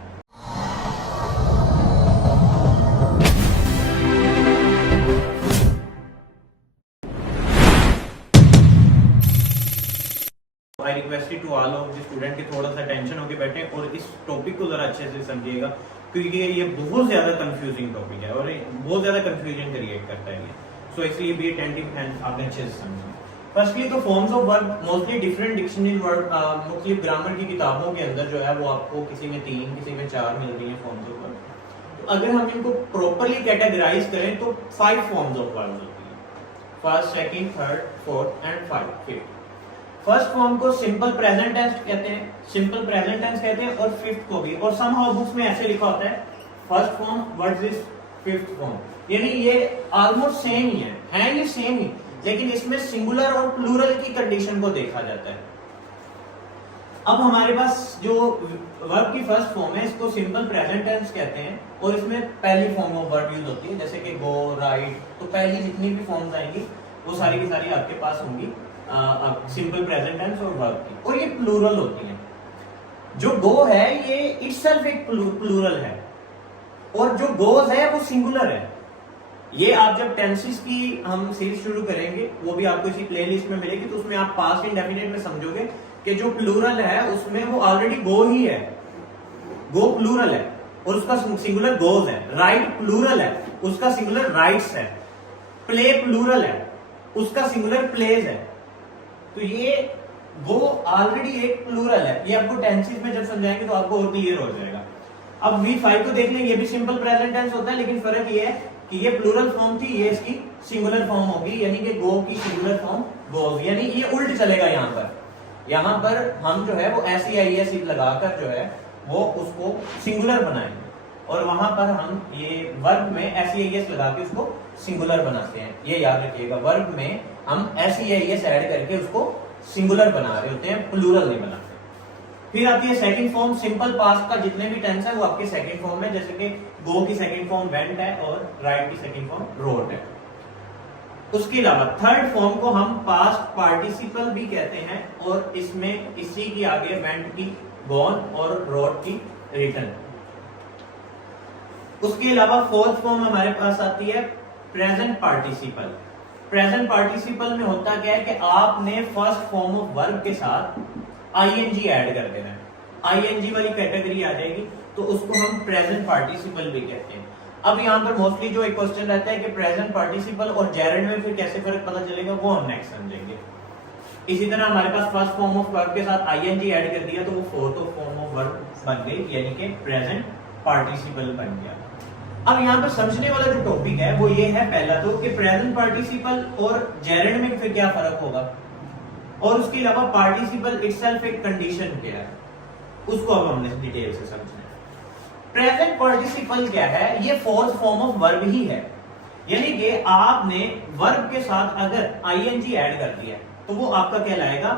I requested to all of the student कि थोड़ा सा टेंशन होके बैठे और इस टॉपिक को जरा अच्छे से समझिएगा, क्योंकि ये बहुत ज्यादा कंफ्यूजिंग टॉपिक है और बहुत ज्यादा कंफ्यूजन क्रिएट करता है ये। सो इसलिए बी अटेंटिव एंड आपने अच्छे से समझें। फर्स्टली तो forms of verb mostly different dictionary word मुख्तलिफ ग्रामर की किताबों के अंदर जो है वो आपको किसी में 3 किसी में 4 मिल रही है फॉर्म्स ऑफ वर्ब। तो अगर हम इनको प्रॉपर्ली कैटेगराइज करें तो 5 फॉर्म्स ऑफ वर्ब होती है, first, second, third, fourth and fifth. First form को सिंपल प्रेजेंट टेंस कहते हैं, सिंपल प्रेजेंट टेंस कहते हैं, और फिफ्थ को भी, और समहाउ बुक्स में ऐसे लिखा होता है first form versus fifth form, यानी ये ऑलमोस्ट सेम ही है ये सेम ही, लेकिन इसमें सिंगुलर और प्लूरल की कंडीशन को देखा जाता है। अब हमारे पास जो वर्ब की फर्स्ट फॉर्म है इसको सिंपल प्रेजेंट टेंस कहते हैं, और इसमें पहली फॉर्म ऑफ वर्ब यूज होती है, जैसे कि गो, राइट, तो पहली जितनी भी फॉर्म्स आएंगी वो सारी की सारी आपके पास होंगी सिंपल प्रेजेंट टेंस और वर्ब की, और ये प्लूरल होती हैं। जो गो है ये इटसेल्फ एक प्लूरल है, और जो गोज है वो सिंगुलर है। ये आप जब टेंसेस की हम सीरीज शुरू करेंगे वो भी आपको इसी प्लेलिस्ट में मिलेगी, तो उसमें आप पास्ट इंडेफिनिट में समझोगे कि जो प्लूरल है उसमें वो ऑलरेडी गो ही है, गो प्लूरल है और उसका सिंगुलर गोज है, राइट प्लूरल है उसका सिंगुलर राइट्स है, प्ले प्लूरल है उसका सिंगुलर प्लेज है। तो ये गो ऑलरेडी एक प्लूरल है, ये आपको टेंसेस में जब समझाएंगे तो आपको और क्लियर हो जाएगा। अब V5 को देख लें, ये भी सिंपल प्रेजेंट टेंस होता है, लेकिन फर्क ये है कि ये प्लूरल फॉर्म थी, ये इसकी सिंगुलर फॉर्म होगी, यानी कि गो की सिंगुलर फॉर्म गोज, यानी ये उल्ट चलेगा। यहाँ पर हम जो है वो SEIS लगाकर जो है वो उसको सिंगुलर बनाएंगे, और वहां पर हम ये वर्ब में SEIS लगा के उसको सिंगुलर बनाते हैं। ये याद रखिएगा, वर्ब में हम SEIS ऐड करके उसको सिंगुलर बना रहे होते हैं, प्लूरल नहीं बनाते। फिर आती है सेकंड फॉर्म, सिंपल पास्ट का जितने भी टेंस है वो आपके सेकंड फॉर्म है, जैसे कि गो की सेकंड फॉर्म वेंट है और राइट की सेकंड फॉर्म रोट है। उसके अलावा थर्ड फॉर्म को हम पास्ट पार्टिसिपल भी कहते हैं, और इसमें इसी की आगे वेंट की गॉन और रोट की रिटर्न। उसके अलावा फोर्थ फॉर्म हमारे पास आती है प्रेजेंट पार्टिसिपल। प्रेजेंट पार्टिसिपल में होता क्या है कि आपने फर्स्ट फॉर्म ऑफ वर्ब के साथ ING ऐड कर देना है, ING वाली कैटेगरी आ जाएगी, तो उसको हम प्रेजेंट पार्टिसिपल भी कहते हैं। अब यहाँ पर मोस्टली जो एक क्वेश्चन रहता है कि प्रेजेंट पार्टिसिपल और जेरेंड में फिर कैसे फर्क पता चलेगा, वो हम नेक्स्ट समझेंगे। इसी तरह हमारे पास फर्स्ट फॉर्म ऑफ वर्ब के साथ ING ऐड कर दिया तो वो फोर्थ फॉर्म ऑफ वर्ब बन गई, यानी कि प्रेजेंट पार्टिसिपल बन गया। अब यहाँ पर समझने वाला जो टॉपिक है वो ये है, पहला तो कि प्रेजेंट पार्टिसिपल और जेरेंड में फिर क्या फर्क होगा, और उसके अलावा पार्टिसिपल इटसेल्फ एक कंडीशन क्या है, उसको अब हमने डिटेल से समझना है। प्रेजेंट पार्टिसिपल क्या है, ये फोर्थ फॉर्म ऑफ वर्ब ही है, यानी कि आपने वर्ब के साथ अगर ING ऐड कर दिया तो वो आपका कहलाएगा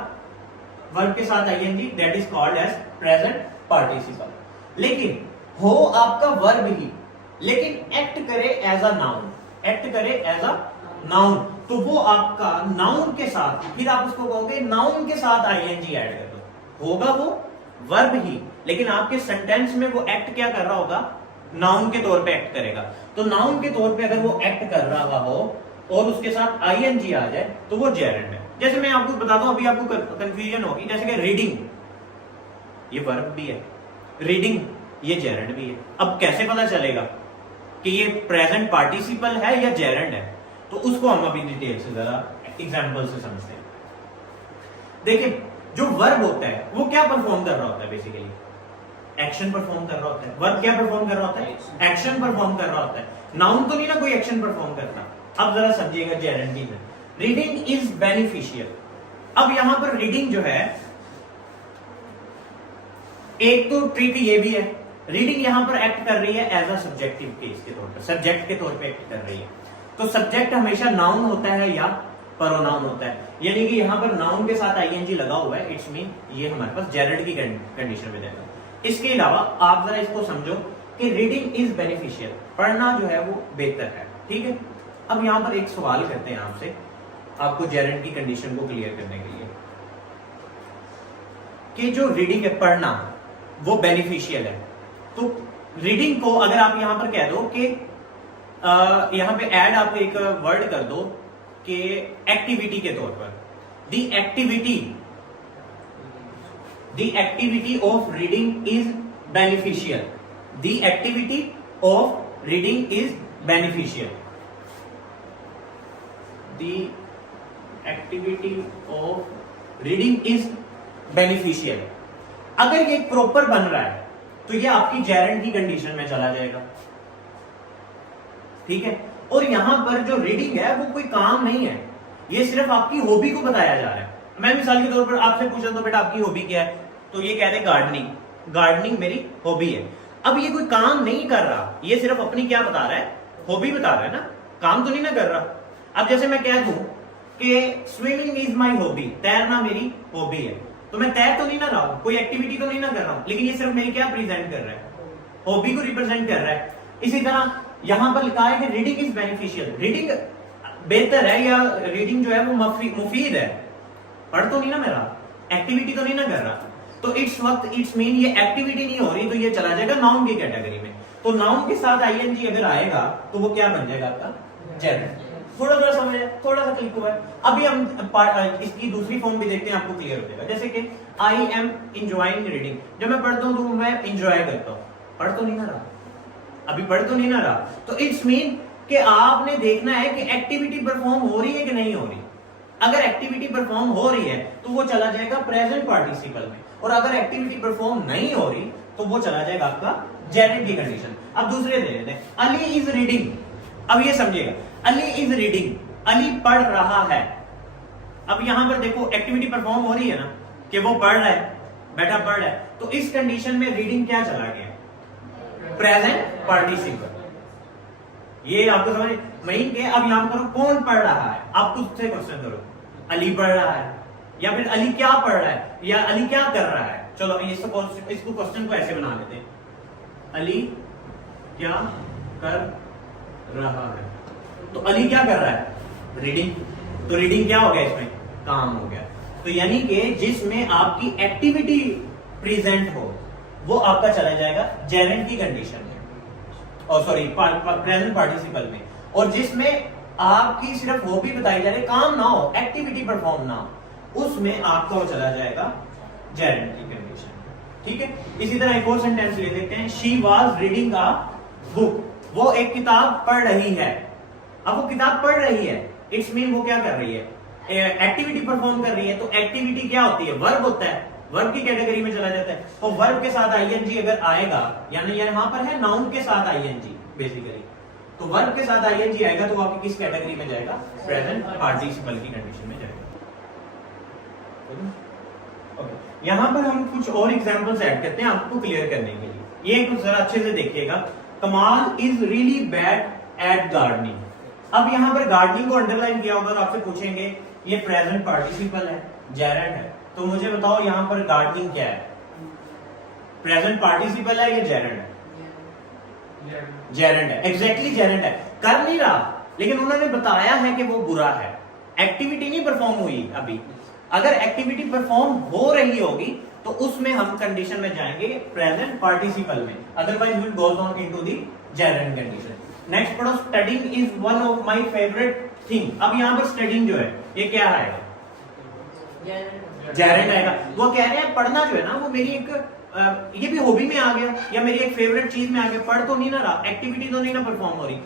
वर्ब के साथ ING, that is called as present participle. लेकिन हो आपका वर्ब ही, लेकिन एक्ट करे एज अ नाउन, एक्ट करे एज अ नाउन, तो वो आपका नाउन के साथ, फिर आप उसको कहोगे नाउन के साथ ING ऐड कर दो, होगा वो वर्ब ही, लेकिन आपके सेंटेंस में वो एक्ट क्या कर रहा होगा, नाउन के तौर पे एक्ट करेगा। तो नाउन के तौर पे अगर वो एक्ट कर रहा हो और उसके साथ ING आ जाए तो वो जेरेंड है। जैसे मैं आपको बताता हूं, अभी आपको कंफ्यूजन होगी, जैसे कि रीडिंग ये वर्ब भी है, रीडिंग ये जेरेंड भी है। अब कैसे पता चलेगा कि ये प्रेजेंट पार्टिसिपल है या जेरेंड है, तो उसको हम अभी डिटेल से जरा एग्जांपल से समझते हैं। देखिए, जो वर्ब होता है वो क्या परफॉर्म कर रहा होता है, बेसिकली एक्शन परफॉर्म कर रहा होता है। वर्ब क्या परफॉर्म कर रहा होता है, एक्शन परफॉर्म कर रहा होता है। नाउन तो नहीं ना कोई एक्शन परफॉर्म करता। अब जरा समझिएगा जेरेंडी में, रीडिंग इज बेनिफिशियल। अब यहां पर रीडिंग जो है, एक तो ट्रिक ये भी है, रीडिंग यहां पर एक्ट कर रही है एज अ सब्जेक्टिव केस के तौर पर, सब्जेक्ट के तौर पे एक्ट कर रही है। तो सब्जेक्ट हमेशा नाउन होता है या प्रोनाउन होता है, यानी कि यहां पर नाउन के साथ ING लगा हुआ है, इट्स मीन ये हमारे पास जेरेंड की कंडीशन में देगा। इसके अलावा आप जरा इसको समझो कि रीडिंग इज बेनिफिशियल, पढ़ना जो है वो बेहतर है, ठीक है। अब यहां पर एक सवाल करते हैं आपसे, आपको जेरेंड की कंडीशन को क्लियर करने के लिए, कि जो रीडिंग है, पढ़ना, वो बेनिफिशियल है। तो रीडिंग को अगर आप यहां पर कह दो कि यहां पे ऐड आप एक वर्ड कर दो कि एक्टिविटी के तौर पर, the activity of reading is beneficial, the activity of reading is beneficial, the activity of reading is beneficial. अगर ये प्रॉपर बन रहा है तो ये आपकी जेरेंट की कंडीशन में चला जाएगा, ठीक है। और यहां पर जो रीडिंग है वो कोई काम नहीं है, ये सिर्फ आपकी हॉबी को बताया जा रहा है। मैं मिसाल के तौर पर आपसे पूछा तो बेटा आपकी हॉबी क्या है, तो ये कहते हैं गार्डनिंग, गार्डनिंग मेरी हॉबी है। अब ये कोई काम नहीं कर रहा, ये सिर्फ अपनी क्या बता रहा है, हॉबी बता रहा है ना, काम तो नहीं ना कर रहा। अब जैसे मैं कह दूं कि स्विमिंग इज माई हॉबी, तैरना मेरी हॉबी है, तो मैं तैर तो नहीं ना रहा हूं, कोई एक्टिविटी तो नहीं ना कर रहा हूं, लेकिन ये सिर्फ मेरी क्या प्रेजेंट कर रहा है, हॉबी को रिप्रेजेंट कर रहा है। इसी तरह यहां पर लिखा है कि रीडिंग इज बेनिफिशियल, रीडिंग बेहतर है या रीडिंग जो है वो मुफीद है, पढ़ तो नहीं ना मैं रहा, एक्टिविटी तो नहीं ना कर रहा, तो इट्स वक्त इट्स मीन ये एक्टिविटी नहीं हो रही, तो ये चला जाएगा नाउन की कैटेगरी में। तो नाउन के साथ आईएनजी अगर आएगा तो वो क्या बन जाएगा आपका जेरेंट। थोड़ा थोड़ा समझ, थोड़ा सा क्लिक हुआ है। अभी हम इसकी दूसरी फॉर्म भी देखते हैं, आपको क्लियर हो जाएगा। जैसे कि आई एम इंजॉइंग रीडिंग, जब मैं पढ़ता हूं तो मैं इंजॉय करता हूं, पढ़ तो नहीं ना रहा, अभी पढ़ तो नहीं ना रहा, तो इट्स मीन कि आपने देखना है कि एक्टिविटी परफॉर्म हो रही है कि नहीं हो रही। अगर एक्टिविटी परफॉर्म हो रही है तो वो चला जाएगा प्रेजेंट पार्टिसिपल में, और अगर एक्टिविटी परफॉर्म नहीं हो रही तो वो चला जाएगा आपका जेरेंट की कंडीशन। अब दूसरे दे देते हैं, अली इज रीडिंग। अब ये समझिएगा, अली इज रीडिंग, अली पढ़ रहा है। अब यहां पर देखो एक्टिविटी परफॉर्म हो रही है ना, कि वो पढ़ रहा है, बेटा पढ़ रहा है, तो इस कंडीशन में रीडिंग क्या चला गया, प्रेजेंट पार्टिसिपल। ये आपको समझ वही के। अब यहां करो कौन पढ़ रहा है, आप खुद से क्वेश्चन करो, अली पढ़ रहा है, या फिर अली क्या पढ़ रहा है, या अली क्या कर रहा है। चलो अभी इसको क्वेश्चन को ऐसे बना लेते हैं, अली क्या कर रहा है, तो अली क्या कर रहा है, रीडिंग। तो रीडिंग क्या हो गया, इसमें काम हो गया। तो यानी कि जिसमें आपकी एक्टिविटी प्रेजेंट हो वो आपका चला जाएगा जेरेंट की कंडीशन में, और सॉरी प्रेजेंट पार्टिसिपल में। और जिसमें आपकी सिर्फ हॉबी बताई जा रही, काम ना हो, एक्टिविटी परफॉर्म ना हो, उसमें आपका वो चला जाएगा जेरेंट की कंडीशन। ठीक है। इसी तरह एक और सेंटेंस ले लेते हैं, she was reading a book, वो एक किताब पढ़ रही है। अब वो किताब पढ़ रही है, इट्स मीन वो क्या कर रही है, एक्टिविटी परफॉर्म कर रही है। तो एक्टिविटी क्या होती है, वर्ब होता है, वर्ब की कैटेगरी में चला जाता है। तो वर्ब के साथ आईएनजी अगर आएगा, यानी यहां पर है नाउन के साथ आईएनजी बेसिकली, तो वर्ब के साथ आईएनजी आएगा तो आपकी किस कैटेगरी में जाएगा, प्रेजेंट पार्टिसिपल की कंडीशन में जाएगा। यहां पर हम कुछ और एग्जांपल्स ऐड करते हैं आपको क्लियर करने के लिए। ये कुछ जरा अच्छे से देखिएगा, कमाल is really bad at gardening. अब यहां पर गार्डनिंग को अंडरलाइन किया होगा, तो आपसे पूछेंगे ये प्रेजेंट पार्टिसिपल है, जेरेंट है, तो मुझे बताओ यहां पर गार्डनिंग क्या है, प्रेजेंट पार्टिसिपल है या जेरेंट है, जेरेंट है, एग्जैक्टली जेरेंट है। कर नहीं रहा, लेकिन उन्होंने बताया है कि वो बुरा है, एक्टिविटी नहीं परफॉर्म हुई अभी। अगर एक्टिविटी परफॉर्म हो रही होगी तो उसमें हम कंडीशन में जाएंगे प्रेजेंट पार्टिसिपल में, otherwise will goes on into the gerund condition. Next पढ़ो, studying is one of my favourite thing. अब यहां पर स्टडीइंग जो है ये क्या आएगा, जेरेंट आएगा। वो कह रहे हैं पढ़ना जो है ना वो मेरी एक ये भी हॉबी में आ गया, या मेरी एक फेवरेट चीज में आ गया, पढ़ तो नहीं ना रहा, एक्टिविटी तो नहीं ना परफॉर्म हो रही।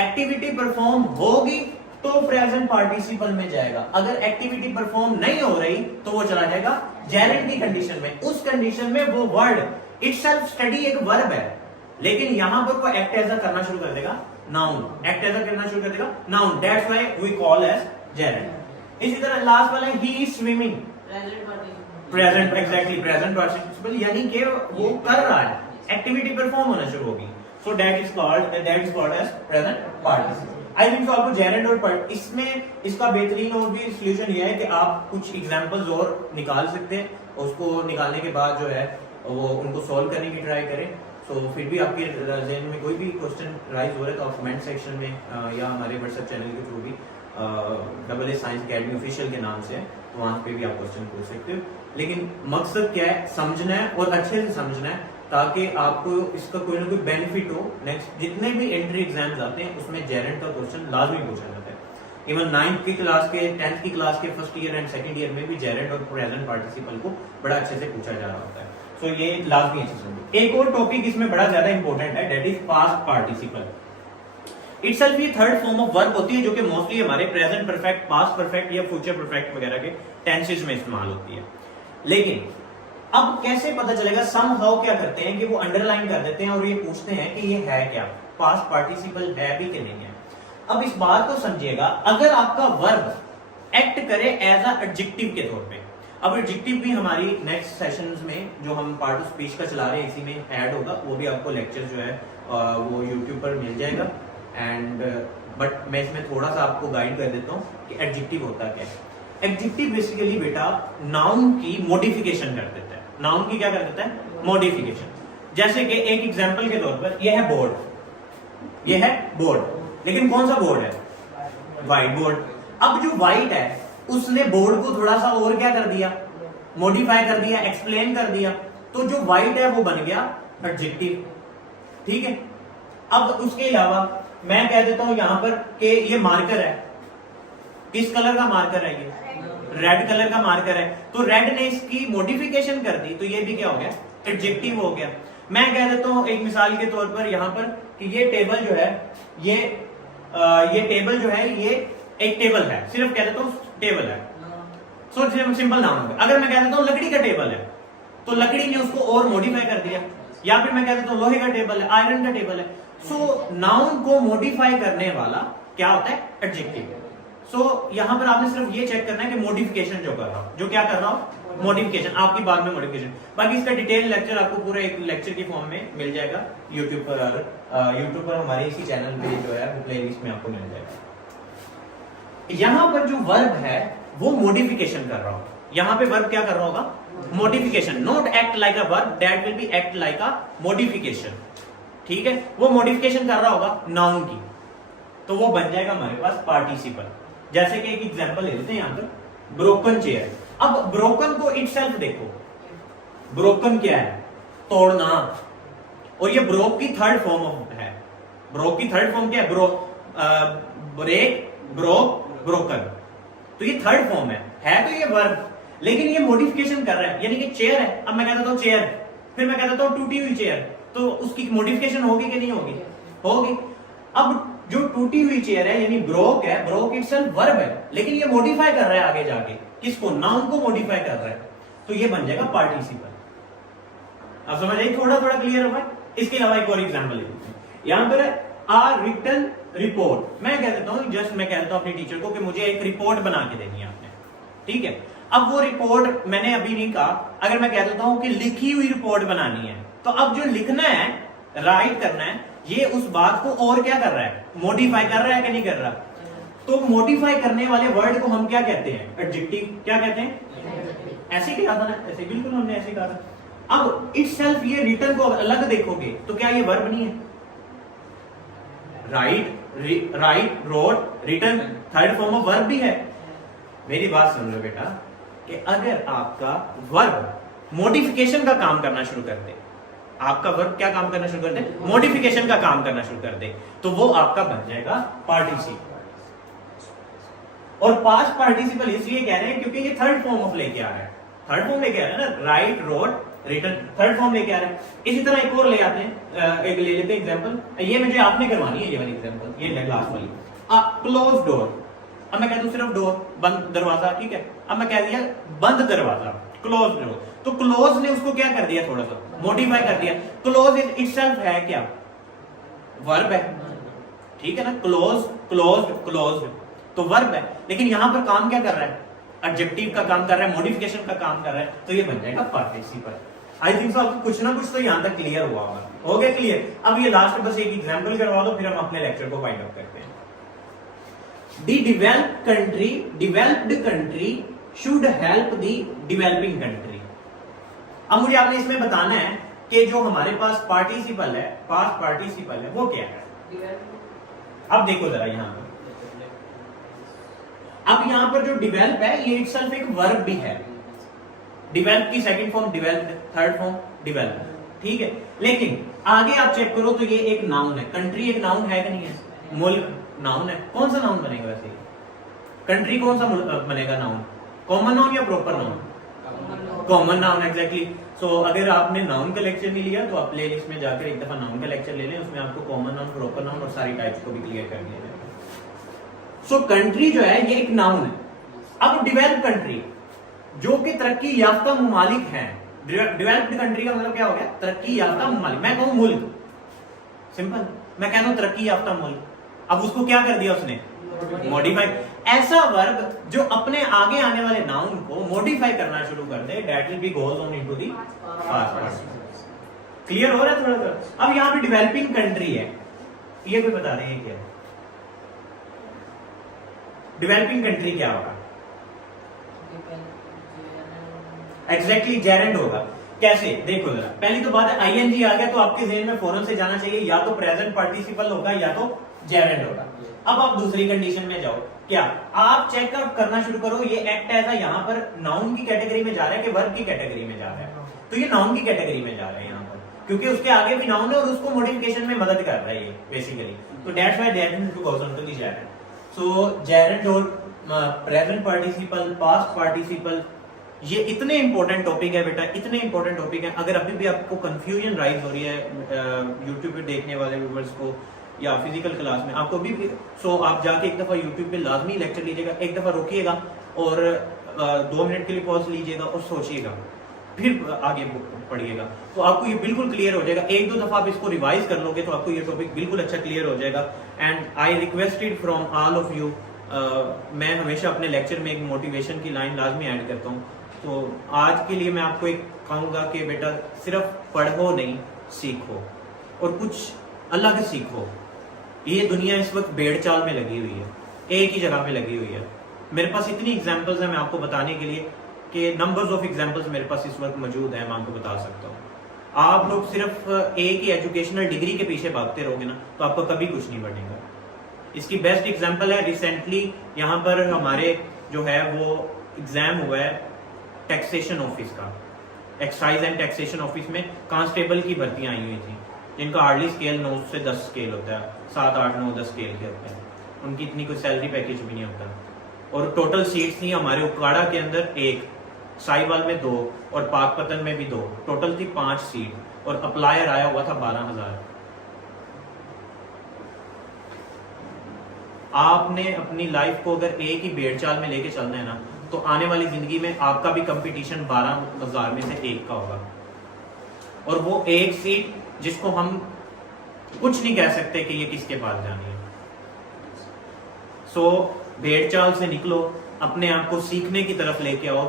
एक्टिविटी परफॉर्म होगी तो प्रेजेंट पार्टिसिपल में जाएगा, अगर एक्टिविटी परफॉर्म नहीं हो रही तो वो चला जाएगा जेरेंट की कंडीशन में। उस कंडीशन में वो वर्ड इटसेल्फ, स्टडी एक वर्ब है, लेकिन यहां पर वो एक्ट एज अ करना शुरू कर देगा नाउन, एक्ट एज अ करना शुरू कर देगा noun, that's why we call as gerund. इसी तरह लास्ट वाला है ही is swimming, present, exactly present participle, यानी कि वो कर रहा है, एक्टिविटी परफॉर्म होना शुरू होगी, so that is called as present participle. I think so आपको जेरेंट और इसमें इसका बेहतरीन और भी सोल्यूशन ये है कि आप कुछ एग्जांपल्स और निकाल सकते हैं, उसको निकालने के बाद जो है वो उनको सॉल्व करने की ट्राई करें। सो फिर भी आपके जहन में कोई भी क्वेश्चन राइज हो रहा है तो आप कमेंट सेक्शन में या हमारे व्हाट्सएप चैनल के थ्रू भी AA साइंस अकेडमी ऑफिशियल के नाम से, तो वहां पे भी आप क्वेश्चन पूछ सकते हो। लेकिन मकसद क्या है, समझना है और अच्छे से समझना है, ताकि आपको इसका कोई ना कोई बेनिफिट हो। नेक्स्ट जितने भी एंट्री एग्जाम्स आते हैं उसमें जेरेंट का क्वेश्चन लाजमी पूछा जाता है। इवन 9th की क्लास के, 10th की क्लास के first year and second year में भी जेरेंट और प्रेजेंट पार्टिसिपल को बड़ा अच्छे से पूछा जा रहा होता है। सो ये लाजमी चीज होगी। एक और टॉपिक इसमें बड़ा ज्यादा इंपॉर्टेंट है, that is past participle. Itself ये थर्ड फॉर्म ऑफ वर्ब होती है जो कि मोस्टली हमारे प्रेजेंट परफेक्ट, पास्ट परफेक्ट या फ्यूचर परफेक्ट वगैरह के टेंसेस में इस्तेमाल होती है। लेकिन अब कैसे पता चलेगा? सम हाउ क्या करते हैं कि वो अंडरलाइन कर देते हैं और ये पूछते हैं कि ये है क्या, पास्ट पार्टिसिपल है भी कि नहीं है। अब इस बात को समझिएगा, अगर आपका वर्ब एक्ट करे एज अ एडजेक्टिव के तौर पे, अब एडजेक्टिव भी हमारी नेक्स्ट सेशंस में जो हम पार्ट ऑफ स्पीच का चला रहे हैं इसी में ऐड होगा, वो भी आपको लेक्चर जो है वो यूट्यूब पर मिल जाएगा। एंड बट मैं इसमें थोड़ा सा आपको गाइड कर देता हूँ कि एडजेक्टिव होता क्या है। एडजेक्टिव बेसिकली बेटा नाउन की मॉडिफिकेशन कर देता है। नाउन की क्या कर देता है? मॉडिफिकेशन। जैसे कि एक एग्जांपल के तौर पर यह है बोर्ड, यह है बोर्ड, लेकिन कौन सा बोर्ड है? White board. अब जो व्हाइट है उसने बोर्ड को थोड़ा सा और क्या कर दिया? मॉडिफाई कर दिया, एक्सप्लेन कर दिया, तो जो व्हाइट है वो बन गया एडजेक्टिव। ठीक है। अब उसके अलावा मैं कह देता हूं यहां पर कि ये मार्कर है, किस कलर का मार्कर है? ये रेड कलर का मार्कर है, तो रेड ने इसकी मॉडिफिकेशन कर दी, तो ये भी क्या हो गया? एडजेक्टिव हो गया। मैं कह देता हूं एक मिसाल के तौर पर यहां पर कि ये टेबल जो है, ये टेबल जो है ये एक टेबल है, सिर्फ कह देता हूं टेबल है, सो सिंपल नाउन हो गया। अगर मैं कह देता हूं लकड़ी का टेबल है, तो लकड़ी ने उसको और मॉडिफाई कर दिया। या फिर मैं कह देता हूं लोहे का टेबल है, आयरन का टेबल है। सो नाउन को मॉडिफाई करने वाला क्या होता है? एडजेक्टिव। सो यहां पर आपने सिर्फ ये चेक करना है कि मॉडिफिकेशन जो कर रहा हूं, जो क्या कर रहा हूं? मॉडिफिकेशन। आपकी बात में मॉडिफिकेशन, बाकी इसका डिटेल लेक्चर आपको पूरे एक लेक्चर की फॉर्म में मिल जाएगा यूट्यूब पर हमारे इसी चैनल पे जो है वो प्लेलिस्ट में आपको मिल जाएगा। यहां पर जो वर्ब है वो मॉडिफिकेशन कर रहा हूं। यहां पे वर्ब क्या कर रहा होगा? Modification. Not act like a verb, that will B act like a modification. ठीक है, वो मॉडिफिकेशन कर रहा होगा नाउन की, तो वो बन जाएगा हमारे पास पार्टिसिपल। जैसे कि एक एग्जांपल ले लेते हैं यहां पर, ब्रोकन चेयर। अब ब्रोकन को इटसेल्फ देखो, ब्रोकन क्या है? तोड़ना। और ये ब्रोक की थर्ड फॉर्म है। ब्रोक की थर्ड फॉर्म क्या है? Break, broke, broken. तो ये थर्ड फॉर्म है तो ये वर्ब, लेकिन ये मॉडिफिकेशन कर रहा है। यानी कि चेयर है, अब मैं कहता हूं चेयर, फिर मैं कहता हूं टूटी हुई चेयर, तो उसकी मॉडिफिकेशन होगी कि नहीं होगी? होगी। अब जो टूटी हुई चेयर है यानी ब्रोक है, ब्रोक इटसेल्फ वर्ब है, लेकिन ये मॉडिफाई कर रहा है आगे जाके, किसको? नाउन को मॉडिफाई कर रहा है, तो ये बन जाएगा पार्टिसिपल। अब समझ आई? थोड़ा थोड़ा क्लियर होगा। इसके अलावा एक और एग्जांपल ले लेते हैं। यहां पर आ रिटन रिपोर्ट। मैं कह देता हूं, जस्ट मैं कह देता हूं अपने टीचर को कि मुझे एक रिपोर्ट बना के देनी है आपने। ठीक है। अब वो रिपोर्ट मैंने अभी नहीं कहा, अगर मैं कह देता हूं कि लिखी हुई रिपोर्ट बनानी है, तो अब जो लिखना है, राइट करना है, ये उस बात को और क्या कर रहा है? मॉडिफाई कर रहा है कि नहीं कर रहा? तो मॉडिफाई करने वाले वर्ड को हम क्या कहते हैं? एडजेक्टिव। क्या कहते हैं? ऐसे कहा था ना, ऐसे बिल्कुल हमने ऐसे कहा था। अब इटसेल्फ ये रिटन को अलग देखोगे तो क्या ये वर्ब नहीं है? Write, wrote, written third form of verb भी है। मेरी बात सुन लो बेटा, कि अगर आपका वर्ब मॉडिफिकेशन का काम करना शुरू कर दे, आपका वर्ब क्या काम करना शुरू कर दे? मॉडिफिकेशन का काम करना शुरू कर दे, तो वो आपका बन जाएगा पार्टिसिपल। और पास्ट पार्टिसिपल इसलिए कह रहे हैं क्योंकि ये थर्ड फॉर्म ऑफ लेके आ रहा है। थर्ड फॉर्म लेके आ रहा है ना, write, wrote, written, third form लेके आ रहा है। इसी तरह एक और ले आते हैं, एक ले लेते हैं एग्जांपल। ये मुझे आपने करवानी है, ये वाली एग्जांपल, ये क्लास वाली। Close door. अब मैं कहता हूं सिर्फ डोर, बंद दरवाजा। ठीक है। अब मैं कह दिया बंद दरवाजा, क्लोज डोर, तो क्लोज ने उसको क्या कर दिया? थोड़ा सा मॉडिफाई कर दिया। क्लोज इटसेल्फ है क्या? वर्ब है। ठीक है ना, क्लोज, क्लोज्ड, क्लोज्ड, तो वर्ब है, लेकिन यहां पर काम क्या कर रहा है? एडजेक्टिव का काम कर रहा है, मॉडिफिकेशन का काम कर रहा है, तो ये बन जाएगा पार्टिसिपल। आई थिंक सो आपको कुछ ना कुछ तो यहां तक क्लियर हुआ होगा। हो गया क्लियर? अब ये लास्ट में बस एक एग्जांपल करवा दो, फिर हम अपने लेक्चर को वाइंड अप करते हैं। The developed country should help the developing country. अब मुझे आपने इसमें बताना है कि जो हमारे पास पार्टिसिपल है, पास्ट पार्टिसिपल है, वो क्या है? अब देखो जरा यहां पर, अब यहां पर जो डिवेल्प है ये इटसेल्फ एक वर्ब भी है। डिवेल्प की second form develop, third form develop. ठीक है, लेकिन आगे आप चेक करो तो ये एक नाउन है। कंट्री एक नाउन है कि नहीं है? मुल्क नाउन है। कौन सा नाउन बनेगा वैसे? कंट्री कौन सा बनेगा नाउन? कॉमन नाउन या proper noun? Common noun exactly. So अगर आपने नाउन का लेक्चर नहीं लिया तो आप प्ले लिस्ट में जाकर एक दफा नाउन का लेक्चर ले लें, उसमें आपको कॉमन नाउन, प्रॉपर नाउन और सारी टाइप्स को भी क्लियर कर दिया जाएगा। सो कंट्री जो है ये एक नाउन है। अब डेवलप कंट्री जो कि तरक्की याफ्ता ममालिक हैं, डेवलप्ड कंट्री का मतलब क्या हो गया? तरक्की याफ्ता ममालिक। मैं कहूं मुल्क, सिंपल, मैं कहता हूं तरक्की याफ्ता मुल्क। अब उसको क्या कर दिया उसने? मॉडिफाई। ऐसा वर्ब जो अपने आगे आने वाले नाउन को मॉडिफाई करना शुरू कर दे, that will be goes on into the past participle. Clear हो रहा है थोड़ा थोड़ा? अब यहां पे डेवलपिंग कंट्री है, ये कोई बता रहे हैं क्या? डेवलपिंग कंट्री क्या होगा? एग्जैक्टली जेरेंड होगा। कैसे? देखो जरा, पहली तो बात है आईएनजी आ गया तो आपके ज़हन में फौरन से जाना चाहिए या तो प्रेजेंट पार्टिसिपल होगा या तो जेरेंड होगा। अब आप दूसरी कंडीशन में जाओ, क्या आप चेकअप करना शुरू करो ये एक्ट ऐसा यहाँ पर नाउन की कैटेगरी में जा रहा है कि वर्ब की कैटेगरी में जा रहा है? तो ये नाउन की कैटेगरी में जा रहा है यहाँ पर, क्योंकि उसके आगे भी नाउन है और उसको मॉडिफिकेशन में मदद कर रहा है ये बेसिकली। तो that's why gerund to goes on to the gerund. So gerund और प्रेजेंट पार्टिसिपल, पास्ट पार्टिसिपल, ये इतने इंपॉर्टेंट टॉपिक है बेटा, इतने इंपॉर्टेंट टॉपिक है। अगर अभी भी आपको कंफ्यूजन राइज हो रही है यूट्यूब पे देखने वाले व्यूअर्स को या फिजिकल क्लास में आपको भी, सो आप जाके एक दफा यूट्यूब पे लाजमी लेक्चर लीजिएगा, एक दफा रोकिएगा और 2 मिनट के लिए पॉज लीजिएगा और सोचिएगा, फिर आगे पढ़िएगा, तो आपको ये बिल्कुल क्लियर हो जाएगा। 1-2 दफा आप इसको रिवाइज कर लोगे तो आपको ये टॉपिक बिल्कुल अच्छा क्लियर हो जाएगा। And I requested from all of you, मैं हमेशा अपने लेक्चर में एक मोटिवेशन की लाइन लाजमी ऐड करता हूँ। तो आज के लिए मैं आपको एक कहूंगा कि बेटा सिर्फ पढ़ो नहीं, सीखो और कुछ अलग सीखो। ये दुनिया इस वक्त भेड़ चाल में लगी हुई है, एक ही जगह पे लगी हुई है। मेरे पास इतनी एग्जांपल्स हैं मैं आपको बताने के लिए कि नंबर्स ऑफ एग्जांपल्स मेरे पास इस वक्त मौजूद है, मैं आपको बता सकता हूँ। आप लोग सिर्फ एक ही एजुकेशनल डिग्री के पीछे भागते रहोगे ना तो आपको कभी कुछ नहीं बनेगा। इसकी बेस्ट एग्जाम्पल है रिसेंटली यहाँ पर हमारे जो है वो एग्जाम हुआ है टैक्सेशन ऑफिस का, एक्साइज एंड टैक्सेशन ऑफिस में कांस्टेबल की भर्तियां आई हुई थी, जिनका हार्डली स्केल 9 से 10 स्केल होता है, 7, 8, 9, 10 स्केल के होते हैं। उनकी इतनी कोई सैलरी पैकेज भी नहीं होता। और टोटल सीट्स थी हमारे उकाड़ा के अंदर 1, साहिवाल में 2 और पाकपतन में भी 2, टोटल थी 5 सीट और अप्लायर आया हुआ था 12,000। आपने अपनी लाइफ को अगर एक ही भेड़ चाल में लेके चलना है ना तो आने वाली जिंदगी में आपका भी कंपटीशन 12,000 में से 1 का होगा, और वो एक सीट जिसको हम कुछ नहीं कह सकते कि ये किसके पास जानी है। सो भेड़ चाल से निकलो, अपने आप को सीखने की तरफ लेके आओ,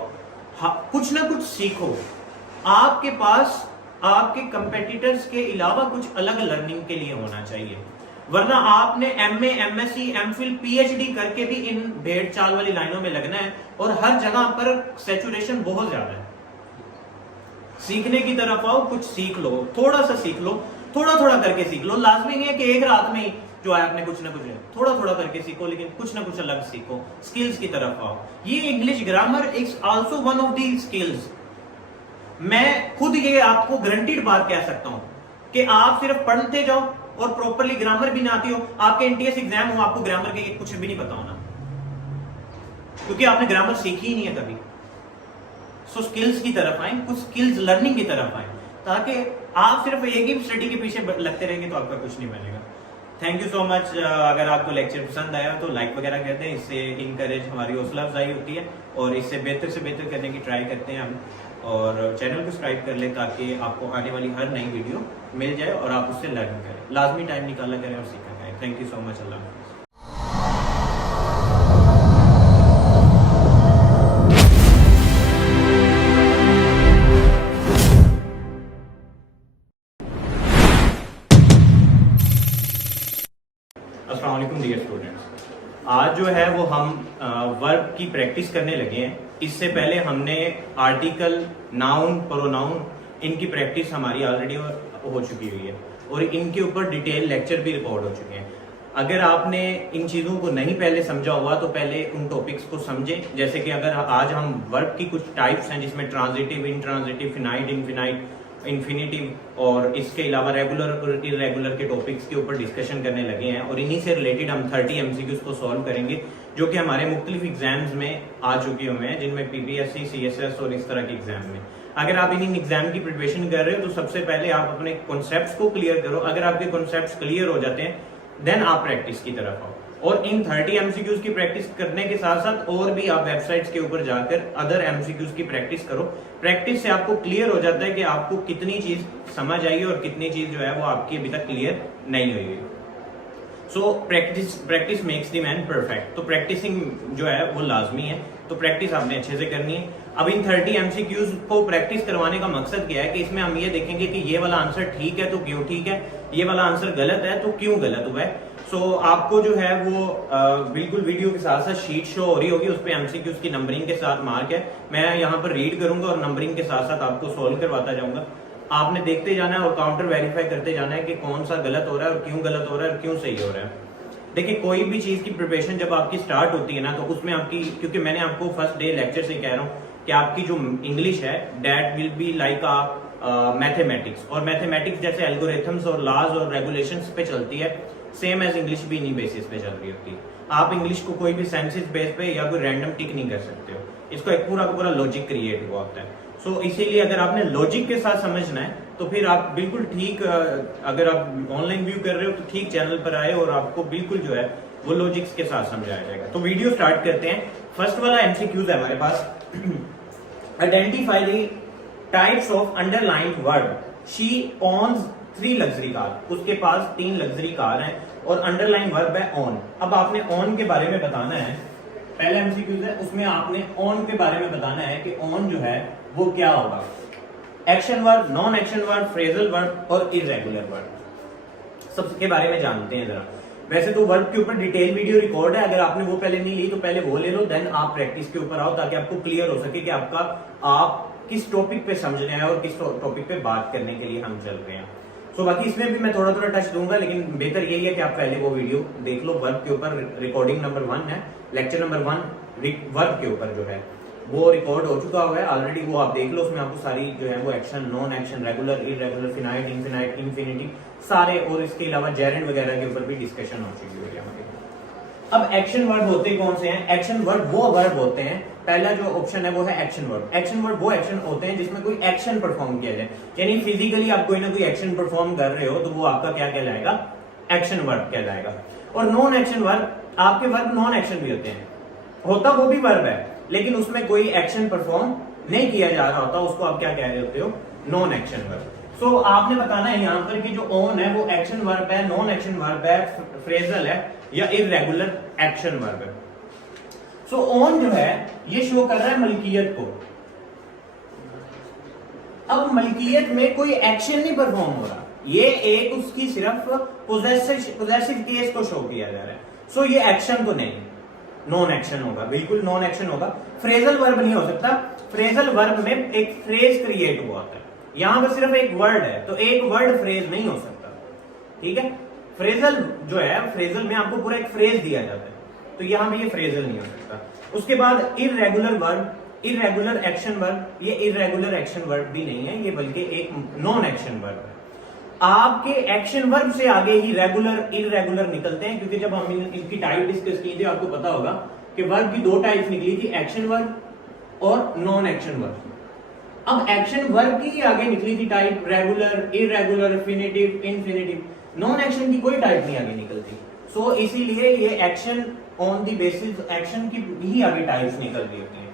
कुछ ना कुछ सीखो। आपके पास आपके कंपेटिटर्स के अलावा कुछ अलग लर्निंग के लिए होना चाहिए, वरना आपने एमए, एमएससी, एमफिल, पीएचडी करके भी इन भेड़ चाल वाली लाइनों में लगना है और हर जगह पर सैचुरेशन बहुत ज्यादा है। सीखने की तरफ आओ, कुछ सीख लो, थोड़ा सा सीख लो, थोड़ा थोड़ा करके सीख लो। लाजमी नहीं है कि एक रात में जो है आपने कुछ ना कुछ, थोड़ा थोड़ा करके सीखो, लेकिन कुछ ना कुछ अलग सीखो, स्किल्स की तरफ आओ। ये English grammar is also one of the skills. मैं खुद ये आपको गारंटीड बात कह सकता हूं कि आप सिर्फ पढ़ते जाओ और प्रॉपरली ग्रामर भी ना आती हो, आपके एनटीएस एग्जाम हो, आपको ग्रामर के कुछ भी नहीं पता होना, क्योंकि आपने ग्रामर सीखी ही नहीं है कभी। सो स्किल्स की तरफ आए, कुछ स्किल्स लर्निंग की तरफ आए, ताकि आप सिर्फ एक ही स्टडी के पीछे लगते रहेंगे तो आपका कुछ नहीं बनेगा। Thank you so much. अगर आपको लेक्चर पसंद आया तो लाइक वगैरह कर दें, इससे इनकरेज हमारी हौसला अफजाई होती है और इससे बेहतर से बेहतर करने की ट्राई करते हैं हम। और चैनल को सब्सक्राइब कर लें ताकि आपको आने वाली हर नई वीडियो मिल जाए और आप उससे लर्न करें। लाजमी टाइम निकाला करें और सीखा करें। Thank you so much. अल्लाह हाफ़िज़। अस्सलाम वालेकुम डियर स्टूडेंट्स, आज जो है वो हम वर्ब की प्रैक्टिस करने लगे हैं। इससे पहले हमने आर्टिकल, नाउन, प्रोनाउन, इनकी प्रैक्टिस हमारी ऑलरेडी हो चुकी हुई है और इनके ऊपर डिटेल लेक्चर भी रिकॉर्ड हो चुके हैं। अगर आपने इन चीज़ों को नहीं पहले समझा हुआ तो पहले उन टॉपिक्स को समझें। जैसे कि अगर आज हम वर्ब की कुछ टाइप्स हैं जिसमें transitive, intransitive, finite, infinite, infinitive और इसके अलावा रेगुलर और इरेगुलर के टॉपिक्स के ऊपर डिस्कशन करने लगे हैं और इन्हीं से रिलेटेड हम 30 MCQs को सॉल्व करेंगे जो कि हमारे मुख्तलिफ एग्जाम्स में आ चुके हुए हैं, जिनमें PPSC, CSS और इस तरह के एग्जाम में। अगर आप इन एग्जाम की प्रिपरेशन कर रहे हो तो सबसे पहले आप अपने कॉन्सेप्ट्स को क्लियर करो। अगर आपके कॉन्सेप्ट्स क्लियर हो जाते हैं देन आप प्रैक्टिस की तरफ आओ। और इन 30 MCQs की प्रैक्टिस करने के साथ साथ और भी आप वेबसाइट्स के ऊपर जाकर अदर MCQs की प्रैक्टिस करो। प्रैक्टिस से आपको क्लियर हो जाता है कि आपको कितनी चीज समझ आई और कितनी चीज जो है वो आपकी अभी तक क्लियर नहीं हुई है। So practice makes the man perfect. तो प्रैक्टिसिंग जो है वो लाजमी है, तो प्रैक्टिस आपने अच्छे से करनी है। अब इन 30 MCQs को प्रैक्टिस करवाने का मकसद क्या है कि इसमें हम ये देखेंगे कि ये वाला आंसर ठीक है तो क्यों ठीक है, ये वाला आंसर गलत है तो क्यों गलत हुआ है। सो आपको जो है वो बिल्कुल वीडियो के साथ साथ शीट शो हो रही होगी, उस पे MCQs की नंबरिंग के साथ मार्क है। मैं यहाँ पर रीड करूंगा और नंबरिंग के साथ साथ आपको सोल्व करवाता जाऊंगा। आपने देखते जाना है और काउंटर वेरीफाई करते जाना है कि कौन सा गलत हो रहा है और क्यों गलत हो रहा है और क्यों सही हो रहा है। देखिए, कोई भी चीज की प्रिपरेशन जब आपकी स्टार्ट होती है ना, तो उसमें आपकी, क्योंकि मैंने आपको फर्स्ट डे लेक्चर से कह रहा हूँ कि आपकी जो इंग्लिश है that will be like mathematics, और मैथमेटिक्स जैसे एल्गोरिथम्स और लॉज और रेगुलेशंस पे चलती है, सेम एज इंग्लिश भी इन्हीं बेसिस पे चल रही होती है। आप इंग्लिश को कोई भी सेंसेस बेस पे या कोई रैंडम टिक नहीं कर सकते हो, इसको एक पूरा का पूरा लॉजिक क्रिएट हुआ होता है। सो इसीलिए अगर आपने लॉजिक के साथ समझना है तो फिर आप बिल्कुल ठीक, अगर आप ऑनलाइन व्यू कर रहे हो तो ठीक चैनल पर आए और आपको बिल्कुल जो है वो लॉजिक्स के साथ समझाया जाएगा। तो वीडियो स्टार्ट करते हैं। फर्स्ट वाला MCQs है हमारे पास। Identify the types of underlined word. She owns 3 luxury car. उसके पास 3 लग्जरी कार हैं और अंडरलाइन वर्ब है ऑन। अब आपने ऑन के बारे में बताना है, पहला MCQs है उसमें आपने ऑन के बारे में बताना है कि ऑन जो है वो क्या होगा। Action verb, non action verb, phrasal verb और इररेगुलर वर्ब, सबके बारे में जानते हैं जरा। वैसे तो वर्ब के ऊपर डिटेल वीडियो रिकॉर्ड है, अगर आपने वो पहले नहीं ली तो पहले वो ले लो, देन आप प्रैक्टिस के ऊपर आओ ताकि आपको क्लियर हो सके कि आप किस टॉपिक पे समझ रहे हैं और किस टॉपिक पे बात करने के लिए हम चल रहे हैं। सो बाकी इसमें भी मैं थोड़ा थोड़ा टच दूंगा, लेकिन बेहतर यही है कि आप पहले वो वीडियो देख लो। वर्ब के ऊपर रिकॉर्डिंग नंबर 1 है, लेक्चर नंबर 1 वर्ब के ऊपर जो है वो रिकॉर्ड हो चुका हुआ है ऑलरेडी, वो आप देख लो। उसमें आपको सारी जो है वो action, non action, regular, irregular, finite, infinite, infinity सारे, और इसके अलावा जेरेंड वगैरह के ऊपर भी डिस्कशन हो चुकी हुई है हमारी। अब एक्शन वर्ड होते कौन से हैं? एक्शन वर्ड वो वर्ड होते हैं, पहला जो ऑप्शन है वो है एक्शन वर्ड। एक्शन वर्ड वो एक्शन होते हैं जिसमें कोई एक्शन परफॉर्म किया जाए, यानी फिजिकली आप कोई ना कोई एक्शन परफॉर्म कर रहे हो तो वो आपका क्या कहलाएगा? एक्शन वर्ड कहलाएगा। और नॉन एक्शन वर्ड, आपके वर्ब नॉन एक्शन भी होते हैं, होता वो भी वर्ब है लेकिन उसमें कोई एक्शन परफॉर्म नहीं किया जा रहा होता, उसको आप क्या कह रहे होते हो? Non action verb. सो आपने बताना है यहाँ पर कि जो ऑन है वो एक्शन वर्ब है, नॉन एक्शन वर्ब है, फ्रेजल है या इररेगुलर एक्शन वर्ब है। सो ऑन जो है ये शो कर रहा है मलकियत को। अब मलकियत में कोई एक्शन नहीं परफॉर्म हो रहा, ये एक उसकी सिर्फ पोजेसिव केस को शो किया जा रहा है। सो ये एक्शन तो नहीं, नॉन एक्शन होगा, बिल्कुल नॉन एक्शन होगा। फ्रेजल वर्ब नहीं हो सकता। फ्रेजल वर्ब में एक फ्रेज क्रिएट हुआ होता है, यहां पर सिर्फ एक वर्ड है तो एक वर्ड फ्रेज नहीं हो सकता, ठीक है। फ्रेजल जो है, फ्रेजल में आपको पूरा एक फ्रेज दिया जाता है, तो यहां पे ये फ्रेजल नहीं हो सकता। उसके बाद irregular verb, irregular action verb, ये इररेगुलर एक्शन वर्ब भी नहीं है, ये बल्कि एक नॉन एक्शन वर्ब है। आपके एक्शन वर्ब से आगे ही रेगुलर इररेगुलर निकलते हैं, क्योंकि जब हम इनकी टाइप डिस्कस की थी आपको पता होगा कि वर्ब की 2 टाइप्स निकली थी, एक्शन वर्ब और नॉन एक्शन वर्ब। अब एक्शन वर्ब की आगे निकली थी type regular, irregular, infinitive, infinitive. Non action की कोई टाइप नहीं आगे निकलती। सो इसीलिए ये action on the basis action की ही आगे टाइप्स निकल रही होती है।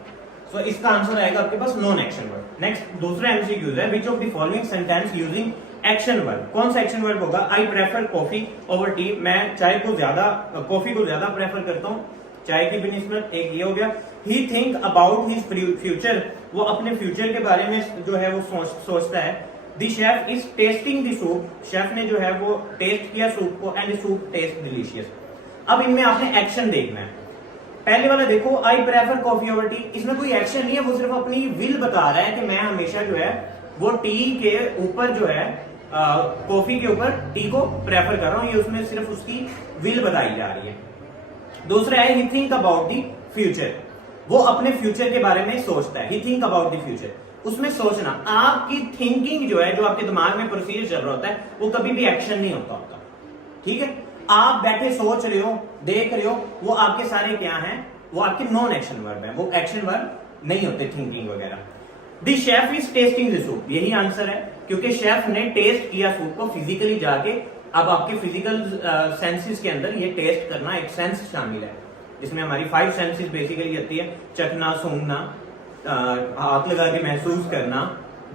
सो इसका आंसर आएगा आपके पास नॉन एक्शन वर्ब। नेक्स्ट दूसरा MCQ है, which of the following sentence using action verb. कौन सा एक्शन वर्ब होगा? I prefer coffee over T. मैं चाय को ज्यादा, कॉफी को ज्यादा प्रेफर करता हूँ चाय की बिनिस्बत। एक ये हो गया। ही थिंक अबाउट हिज फ्यूचर, वो अपने फ्यूचर के बारे में जो है वो सोचता है। The chef is testing the soup, chef ने जो है वो टेस्ट किया सूप को, एंड सूप टेस्ट डिलीशियस। अब इनमें आपने एक्शन देखना है। पहले वाला देखो, I prefer coffee over T, इसमें कोई एक्शन नहीं है, वो सिर्फ अपनी विल बता रहा है कि मैं हमेशा जो है वो टी के ऊपर जो है कॉफी के ऊपर टी को प्रेफर कर रहा हूं, ये उसमें सिर्फ उसकी विल बताई जा रही है। दूसरा है, ही थिंक अबाउट द फ्यूचर, वो अपने फ्यूचर के बारे में सोचता है। ही थिंक अबाउट द फ्यूचर, उसमें सोचना, आपकी थिंकिंग जो है, जो आपके दिमाग में प्रोसीजर चल रहा होता है, वो कभी भी एक्शन नहीं होता आपका, ठीक है। आप बैठे सोच रहे हो, देख रहे हो, वो आपके सारे क्या हैं, वो आपके नॉन एक्शन वर्ब है, वो एक्शन वर्ब नहीं होते थिंकिंग वगैरह। The chef is testing the soup, यही आंसर है, क्योंकि शेफ ने टेस्ट किया सूप को फिजिकली जाके। अब आपके फिजिकल सेंसेस के अंदर ये टेस्ट करना एक सेंस शामिल है, जिसमें हमारी 5 सेंसेस बेसिकली आती है, चखना, सूंघना, हाथ लगा के महसूस करना,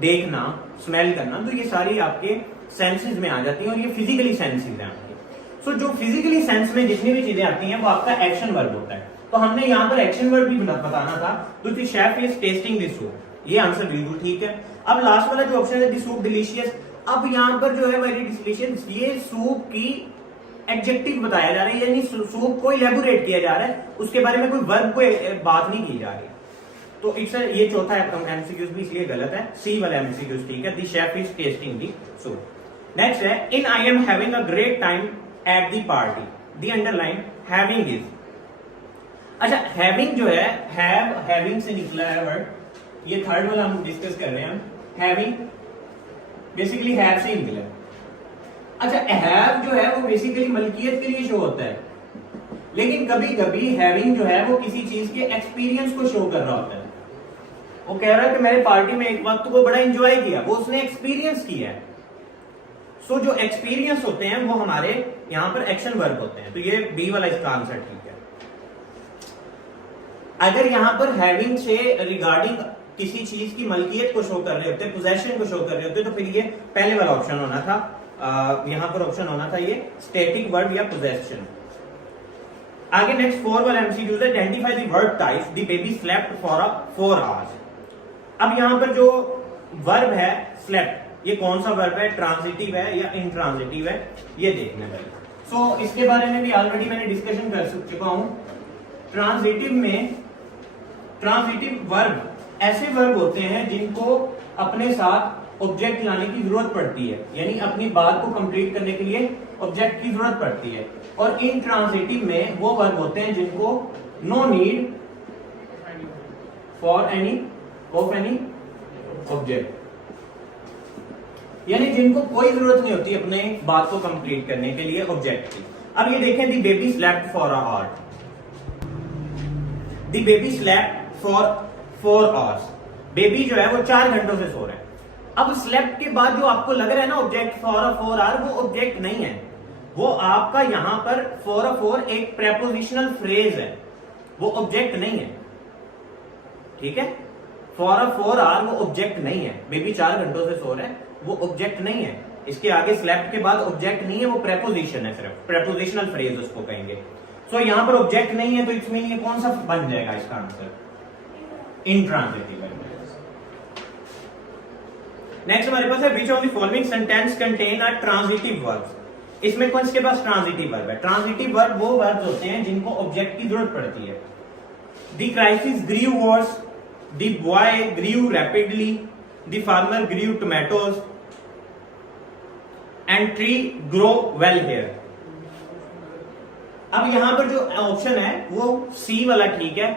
देखना, स्मेल करना, तो ये सारी आपके सेंसेस में आ जाती हैं और ये फिजिकली सेंसेस हैं आपके। सो जो फिजिकली सेंस में जितनी भी चीजें आती हैं वो आपका एक्शन वर्ब होता है। तो हमने यहाँ पर एक्शन वर्ब भी बताना था, तो the chef is testing this soup, ये आंसर बिल्कुल ठीक है। अब लास्ट वाला जो ऑप्शन है द सूप डिलीशियस, अब यहाँ पर जो है वेरी डिलीशियस, ये सूप की एडजेक्टिव बताया जा रहा है, यानी सूप को इलेबोरेट किया जा रहा है, उसके बारे में कोई वर्ब को बात नहीं की जा रही। तो इट्स ये चौथा एमसीक्यूज भी इसलिए गलत है, सी वाला एमसीक्यूज ठीक है, the chef is tasting the soup. Next है in I am having a great time at the party, the underline having is, अच्छा हैविंग जो है, हैविंग से निकला है वर्ड, ये थर्ड वाला हम डिस्कस कर रहे हैं। हैविंग बेसिकली हैव से ही निकला है। अच्छा हैव जो है वो बेसिकली मलकियत के लिए शो होता है, लेकिन कभी कभी हैविंग जो है वो किसी चीज के एक्सपीरियंस को शो कर रहा होता है। वो कह रहा है कि मैंने पार्टी में एक वक्त को बड़ा एंजॉय किया, वो उसने एक्सपीरियंस किया है। सो जो एक्सपीरियंस होते हैं वो हमारे यहां पर एक्शन वर्ब होते हैं, तो ये बी वाला इसका आंसर ठीक है। अगर यहां पर हैविंग से रिगार्डिंग किसी चीज की मलकियत को शो कर रहे होते, पोजेशन को शो कर रहे होते, तो फिर ये पहले वाला ऑप्शन होना था, यहां पर ऑप्शन होना था ये स्टैटिक वर्ब या पोजेशन। आगे नेक्स्ट 4 वाला एमसीक्यू है, identify the verb types, the baby slept for 4 hours. अब यहां पर जो वर्ब है स्लेप्ट, ये कौन सा वर्ब है, ट्रांजिटिव है या इंट्रांजिटिव है, ये देखना पड़ेगा। सो इसके बारे में भी ऑलरेडी मैंने डिस्कशन कर चुका हूं। ट्रांजिटिव में, ट्रांजिटिव वर्ब ऐसे वर्ब होते हैं जिनको अपने साथ ऑब्जेक्ट लाने की जरूरत पड़ती है, यानी अपनी बात को कंप्लीट करने के लिए ऑब्जेक्ट की जरूरत पड़ती है। और इंट्रांजिटिव में वो वर्ब होते हैं जिनको no need for any of any object, यानी जिनको कोई जरूरत नहीं होती अपने बात को कंप्लीट करने के लिए ऑब्जेक्ट की। अब ये देखें, the baby slept for a hour, the baby slept for 4 hours, baby जो है वो 4 घंटों से सो रहा है। अब स्लेप्ट के बाद जो आपको लग रहा है ना ऑब्जेक्ट फॉर अ 4 आवर, वो ऑब्जेक्ट नहीं है, वो आपका यहां पर फॉर अ 4 एक प्रेपोजिशनल फ्रेज है, वो ऑब्जेक्ट नहीं है, ठीक है। फॉर अ 4 आवर वो ऑब्जेक्ट नहीं है, बेबी 4 घंटों से सो रहा है, वो ऑब्जेक्ट नहीं है। इसके आगे स्लेप्ट के बाद ऑब्जेक्ट नहीं है, वो प्रेपोजिशन है, सिर्फ प्रेपोजिशनल फ्रेज उसको कहेंगे। सो यहां पर ऑब्जेक्ट नहीं है, तो इट्स मीन ये कौन सा बन जाएगा इसका आंसर, इंट्रांजिटिव। नेक्स्ट हमारे पास है which of the following sentence contain a transitive verbs, इसमें कौन के पास ट्रांजिटिव वर्ब है। ट्रांजिटिव वर्ब वो वर्ब्स होते हैं जिनको ऑब्जेक्ट की जरूरत पड़ती है। The crisis grew worse, the boy grew rapidly, the farmer grew tomatoes and tree grow well here. अब यहां पर जो ऑप्शन है वो सी वाला ठीक है।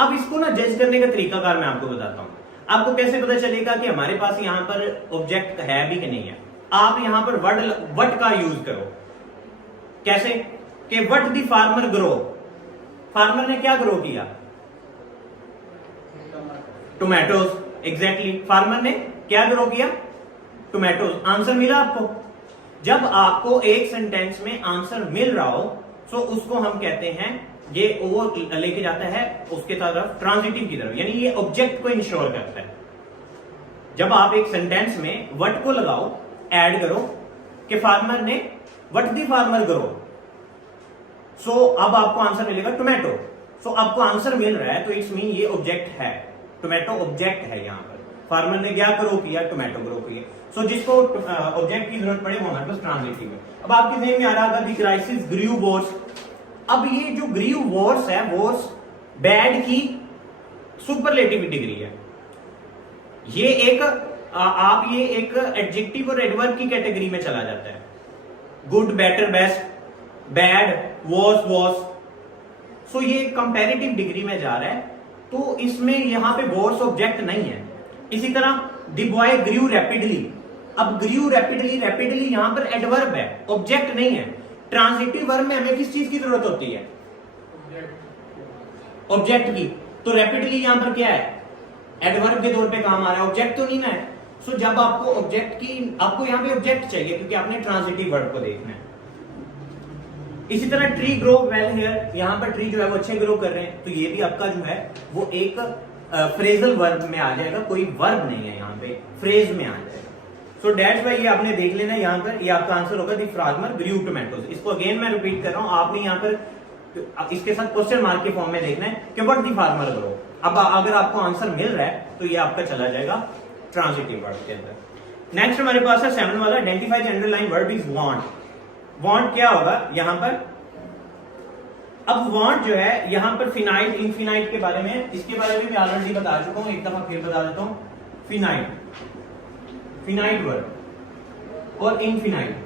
अब इसको ना जज करने का तरीकाकार मैं आपको बताता हूं। आपको कैसे पता चलेगा कि हमारे पास यहां पर ऑब्जेक्ट है भी कि नहीं है। आप यहां पर वर्ड वट का यूज करो, कैसे कि what the farmer grow, farmer ने क्या ग्रो किया, टोमेटोज। एग्जैक्टली, फार्मर ने क्या ग्रो किया, टोमेटोज। आंसर मिला आपको। जब आपको एक सेंटेंस में आंसर मिल रहा हो तो उसको हम कहते हैं, ये वो लेके जाता है उसके तरफ, ट्रांजिटिव की तरफ, यानी ये ऑब्जेक्ट को इंश्योर करता है। जब आप एक सेंटेंस में वट को लगाओ, ऐड करो कि फार्मर ने, वट दी फार्मर ग्रो, सो अब आपको आंसर मिलेगा टोमेटो। सो आपको आंसर मिल रहा है तो इट्स मीन ये ऑब्जेक्ट है, टोमेटो ऑब्जेक्ट है। यहां पर फार्मर ने क्या ग्रो किया, टोमेटो ग्रो किया। सो जिसको ऑब्जेक्ट की जरूरत पड़े वो हमारे पास ट्रांजिटिव है। अब आपके ज़हन में आ रहा होगा द क्राइसिस ग्रीव वॉर्स। अब ये जो ग्रीव वॉर्स है, वॉर्स बैड की सुपरलेटिव डिग्री है। ये एक आप ये एक एडजेक्टिव और एडवर्ब की कैटेगरी में चला जाता है। Good, better, best, bad, worse, worse. So ये कंपैरेटिव डिग्री में जा रहा है, तो इसमें यहां पे वर्स ऑब्जेक्ट नहीं है। इसी तरह द बॉय ग्रीव रैपिडली। अब ग्रीव रैपिडली, रैपिडली यहां पर एडवर्ब है, ऑब्जेक्ट नहीं है। ट्रांजिटिव वर्ब में हमें किस चीज की जरूरत होती है? ऑब्जेक्ट की। तो रैपिडली यहां पर क्या है? एडवर्ब के तौर पे काम आ रहा है, ऑब्जेक्ट तो नहीं ना है। सो जब आपको ऑब्जेक्ट की, आपको यहां पे ऑब्जेक्ट चाहिए क्योंकि आपने ट्रांजिटिव वर्ब को देखना है। इसी तरह ट्री ग्रो वेल हियर, यहां पर ट्री जो है वो अच्छे ग्रो कर रहे हैं, तो ये भी आपका जो है वो एक फ्रेजल वर्ब में आ जाएगा, कोई वर्ब नहीं है यहाँ पे, फ्रेज में आ जाएगा। सो दैट्स व्हाई ये आपने देख लेना यहाँ पर, ये आपका आंसर होगा द फार्मर ग्रू टोमेटोज। इसको अगेन मैं रिपीट कर रहा हूँ, आपने यहाँ पर इसके साथ क्वेश्चन मार्क के फॉर्म में देखना है कि व्हाट द फार्मर ग्रो। अब अगर आपको आंसर मिल रहा है तो ये आपका चला जाएगा ट्रांजिटिव वर्ब के अंदर। नेक्स्ट हमारे पास है 7 वाला, identify the underline verb is want. Want क्या होगा यहां पर? अब वांट जो है यहां पर फिनाइट, इनफिनाइट के बारे में, इसके बारे में मैं ऑलरेडी बता चुका हूं, एक दफा फिर बता देता हूं। फिनाइट, फिनाइट वर्ब और इनफिनाइट।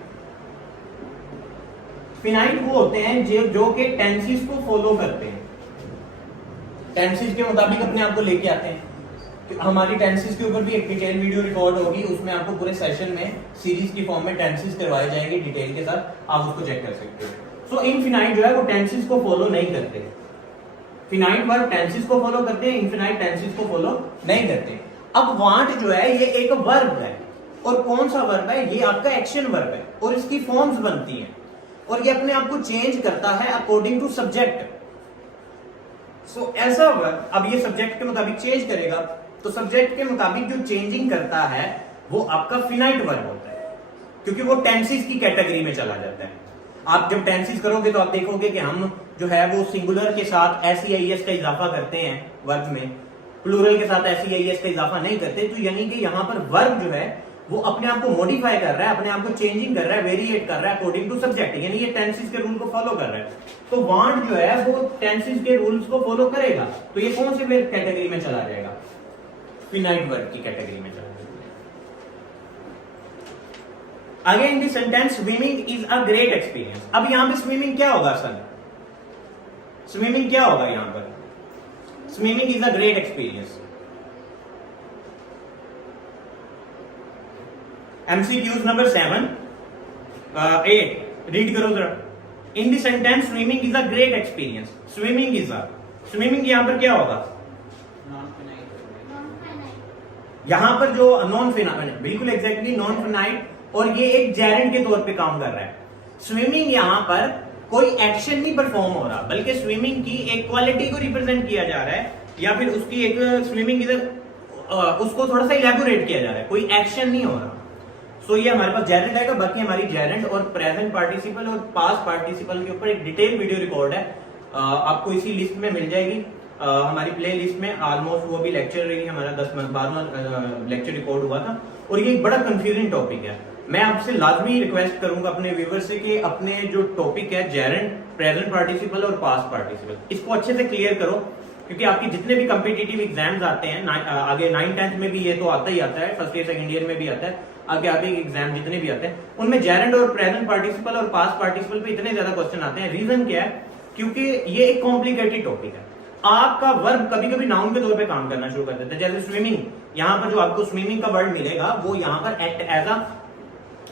फिनाइट वो होते हैं जो कि टेंसेस को फॉलो करते हैं, टेंसेस के मुताबिक अपने आप को लेके आते हैं। हमारी टेंसेस के ऊपर भी एक डिटेल वीडियो रिकॉर्ड होगी, उसमें आपको पूरे सेशन में सीरीज की फॉर्म में टेंसेस करवाए जाएंगे डिटेल के साथ, आप उसको चेक कर सकते हो। सो इनफिनाइट जो है वो टेंसेस को फॉलो नहीं करते। फिनाइट वर्ब टेंसेस को फॉलो करते हैं, इनफिनाइट टेंसेस को फॉलो नहीं करते। अब वांट जो है ये एक वर्ब है, और कौन सा वर्ब है? ये आपका एक्शन वर्ब है, और इसकी फॉर्म्स बनती हैं, और ये अपने आप को चेंज करता है अकॉर्डिंग टू सब्जेक्ट। सो ऐसा वर्ब, अब ये सब्जेक्ट के मुताबिक चेंज करेगा, तो सब्जेक्ट के मुताबिक जो चेंजिंग करता है वो आपका फिनाइट वर्ब होता है, क्योंकि वो टेंसेस की कैटेगरी में चला जाता है। आप जब टेंसेस करोगे तो आप देखोगे कि हम जो है वो सिंगुलर के साथ एस का इजाफा करते हैं वर्ब में, प्लूरल के साथ एस का इजाफा नहीं करते। तो यानी कि यहाँ पर वर्ब जो है वो अपने आप को मॉडिफाई कर रहा है, अपने आप को चेंजिंग कर रहा है, वेरिएट कर रहा है अकॉर्डिंग टू सब्जेक्ट, यानी ये टेंसेस के रूल को फॉलो कर रहा है। तो वांट जो है वो टेंसेस के रूल्स को फॉलो करेगा, तो ये कौन से कैटेगरी में चला जाएगा? फिनाइट वर्ब की कैटेगरी में चला जाएगा। आगे in the sentence swimming is a great experience. अब यहां पे स्विमिंग क्या होगा सर? स्विमिंग क्या होगा यहां पर? Swimming is a great experience. MCQs number 7 8 read करो जरा। In the sentence swimming is a great experience. Swimming is a, swimming यहां पर क्या होगा? यहां पर जो नॉन फिनाइट, बिल्कुल एग्जैक्टली नॉन फिनाइट, और ये एक जेरेंड के तौर पे काम कर रहा है। स्विमिंग यहां पर कोई एक्शन नहीं परफॉर्म हो रहा, बल्कि स्विमिंग की एक क्वालिटी को रिप्रेजेंट किया जा रहा है, या फिर उसकी एक स्विमिंग इधर उसको थोड़ा सा इलेबोरेट किया जा रहा है, कोई एक्शन नहीं हो रहा। सो ये हमारे पास जेरेंड आएगा। बाकी हमारी जेरेंड और प्रेजेंट पार्टिसिपल और पास्ट पार्टिसिपल के ऊपर एक डिटेल वीडियो रिकॉर्ड है, आपको इसी लिस्ट में मिल जाएगी, हमारी प्ले लिस्ट में। ऑलमोस्ट वो भी लेक्चर रही, हमारा 10-12 लेक्चर रिकॉर्ड हुआ था, और ये एक बड़ा कंफ्यूजिंग टॉपिक है। मैं आपसे लाजमी रिक्वेस्ट करूंगा अपने व्यूवर से कि अपने जो टॉपिक है जेरेंड, प्रेजेंट पार्टिसिपल और पास्ट पार्टिसिपल, इसको अच्छे से क्लियर करो, क्योंकि आपके जितने भी कॉम्पिटिटिव एग्जाम्स आते हैं, आगे 9th-10th में भी ये तो आता ही आता है, फर्स्ट ईयर सेकंड ईयर में भी आता है, आगे एग्जाम जितने भी आते हैं उनमें जेरेंड और प्रेजेंट पार्टिसिपल और पास्ट पार्टिसिपल पे इतने ज्यादा क्वेश्चन आते हैं। रीजन क्या है? क्योंकि ये एक कॉम्प्लिकेटेड टॉपिक है। आपका वर्ब कभी कभी नाउन के तौर पे काम करना शुरू कर देता है, जैसे स्विमिंग। यहाँ पर जो आपको स्विमिंग का वर्ड मिलेगा वो यहाँ पर एक्ट एज अ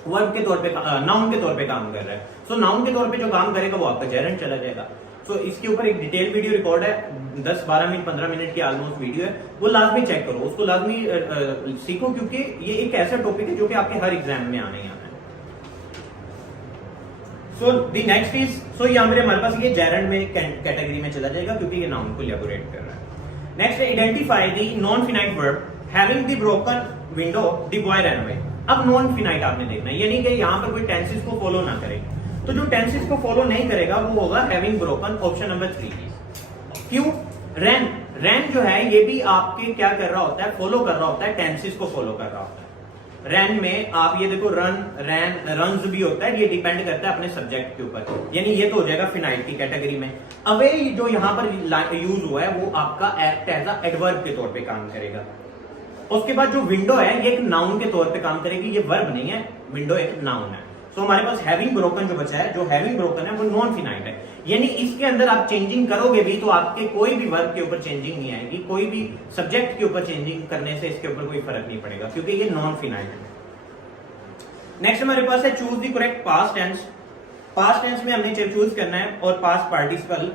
वर्ब के तौर पे, नाउन के तौर पे काम कर रहा है। सो नाउन के तौर पे जो काम करेगा वो आपका जेरेंड चला जाएगा। सो इसके ऊपर एक डिटेल वीडियो रिकॉर्ड है, 10-12 मिनट 15 मिनट की ऑलमोस्ट वीडियो है, वो लाजमी चेक करो, उसको लाजमी सीखो, क्योंकि ये एक ऐसा टॉपिक है जो कि आपके हर एग्जाम में आने ही आना है। सो द नेक्स्ट इज, सो यहाँ पर हमारे पास ये जेरेंड में कैटेगरी में चला जाएगा, क्योंकि ये नाउन को इलैबोरेट कर रहा है। नेक्स्ट है identify the non finite verb having the broken window the boy run away. अब नॉन फिनाइट आपने देखना है, यानी कि यहाँ पर कोई टेंसेस को फॉलो ना करे। तो जो टेंसेस को फॉलो नहीं करेगा वो होगा हैविंग ब्रोकन, ऑप्शन नंबर 3। क्यों? रैन, रैन जो है ये भी आपके क्या कर रहा होता है? फॉलो कर रहा होता है, टेंसेस को फॉलो कर रहा होता है। रैन में आप ये देखो, रन, रैन, रन्स भी होता है, ये डिपेंड करता है अपने सब्जेक्ट के ऊपर, यानी ये तो हो जाएगा फिनाइट की कैटेगरी में। अवे जो यहाँ पर यूज हुआ है वो आपका एक्ट एज अ एडवर्ब के तौर पे काम करेगा। उसके बाद जो विंडो है ये एक नाउन के तौर पे काम करेगी, ये वर्ब नहीं है, विंडो एक नाउन है। सो हमारे पास हैविंग ब्रोकन जो बचा है, जो हैविंग ब्रोकन है वो नॉन फिनाइट है, यानी इसके अंदर आप चेंजिंग करोगे भी तो आपके कोई भी वर्ब के ऊपर चेंजिंग नहीं आएगी, कोई भी सब्जेक्ट के ऊपर चेंजिंग करने से इसके ऊपर कोई फर्क नहीं पड़ेगा, क्योंकि ये नॉन फिनाइट है। नेक्स्ट हमारे पास है choose the correct past tense past tense में हमने चूज करना है और पास्ट पार्टिसिपल।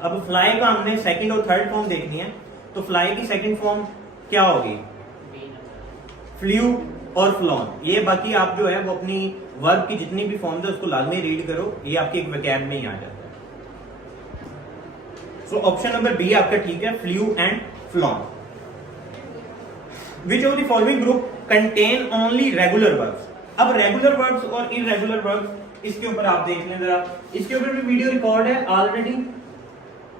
अब फ्लाई का हमने सेकंड और थर्ड फॉर्म देखनी है, तो फ्लाई की सेकंड फॉर्म क्या होगी? फ्ल्यू और फ्लॉन। ये बाकी आप जो है वो अपनी वर्ब की जितनी भी फॉर्म्स है उसको लाजमी रीड करो, ये आपके एक वैकेब में ही आ जाता है। सो ऑप्शन नंबर बी आपका ठीक है, flew and flown. Which of the following group contain only regular verbs. अब रेगुलर वर्ब्स और इररेगुलर वर्ब्स, इसके ऊपर आप देख लें जरा, इसके ऊपर भी वीडियो रिकॉर्ड है ऑलरेडी,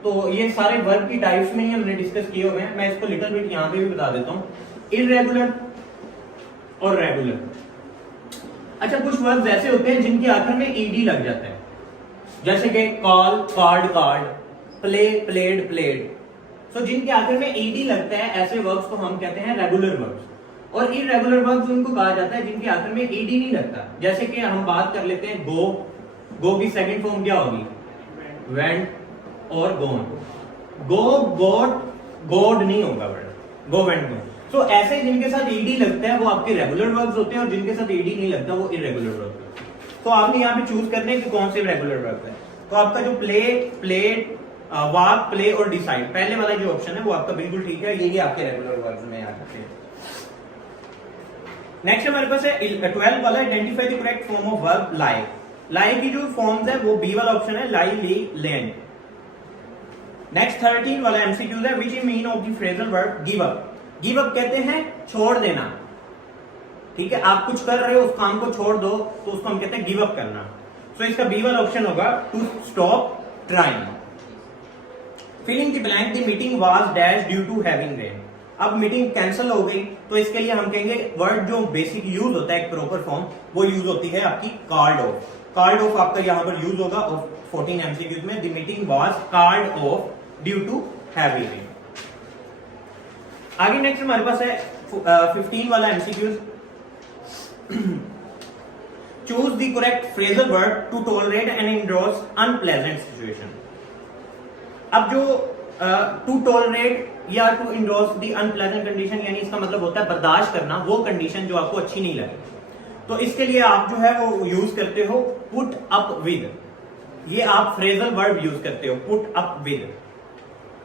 तो ये सारे वर्ब की टाइप्स में ही हमने डिस्कस किए हुए हैं। मैं इसको लिटिल बिट यहां पे भी बता देता हूं, इररेगुलर और रेगुलर। अच्छा, कुछ वर्ब्स ऐसे होते हैं जिनके आखिर में ईडी लग जाता है, जैसे कि call, called, called, play, played, played. So जिनके आखिर में ईडी लगता है, ऐसे वर्ब्स को हम कहते हैं रेगुलर वर्ब्स। और इररेगुलर वर्ब्स उनको कहा जाता है जिनके आखिर में ईडी नहीं लगता। जैसे कि हम बात कर लेते हैं गो, गो की सेकंड फॉर्म क्या होगी? वेंट और गोन। गो, गोट, गोड नहीं होगा वर्ड, गो, वेंट, गोन। तो ऐसे जिनके साथ ईडी लगता है वो आपके रेगुलर वर्ब्स होते हैं, और जिनके साथ ईडी नहीं लगता वो इररेगुलर वर्ब्स होते हैं। तो आपने यहाँ पे चूज करने हैं कि कौन से रेगुलर वर्ब है। तो आपका जो प्ले, प्लेड, वॉक, प्ले और डिसाइड, पहले वाला जो ऑप्शन है वो आपका बिल्कुल ठीक है, यही आपके रेगुलर वर्ब्स में आ जाते हैं। नेक्स्ट हमारे पास है 12 वाला, identify the correct form of verb lie. Lie की जो फॉर्म्स है वो बी वाला ऑप्शन है, लाई, ली, लैंड। नेक्स्ट 13 वाला एमसीक्यूज है, which mean of the phrasal verb give up. Give up कहते हैं छोड़ देना, ठीक है, आप कुछ कर रहे हो, उस काम को छोड़ दो, तो उसको हम कहते हैं गिव अप करना। सो इसका बी वाला ऑप्शन होगा, to stop trying. Filling the blank, the meeting was dash due to having rain. अब मीटिंग कैंसिल हो गई, तो इसके लिए हम कहेंगे वर्ड जो बेसिक यूज होता है एक प्रॉपर फॉर्म, वो यूज होती है आपकी कॉल्ड ऑफ। कॉल्ड ऑफ आपका यहां पर यूज होगा और 14 एमसीक्यूज में, the meeting was called off due to having rain. आगे नेक्स्ट हमारे पास है 15 वाला MCQs, choose the correct phrasal word to tolerate and endorse unpleasant situation. अब जो टू टॉलरेट या to endorse the unpleasant condition, यानी इसका मतलब होता है बर्दाश्त करना वो कंडीशन जो आपको अच्छी नहीं लगे, तो इसके लिए आप जो है वो यूज करते हो पुट अप विद। ये आप फ्रेजल वर्ड यूज करते हो, पुट अप विद।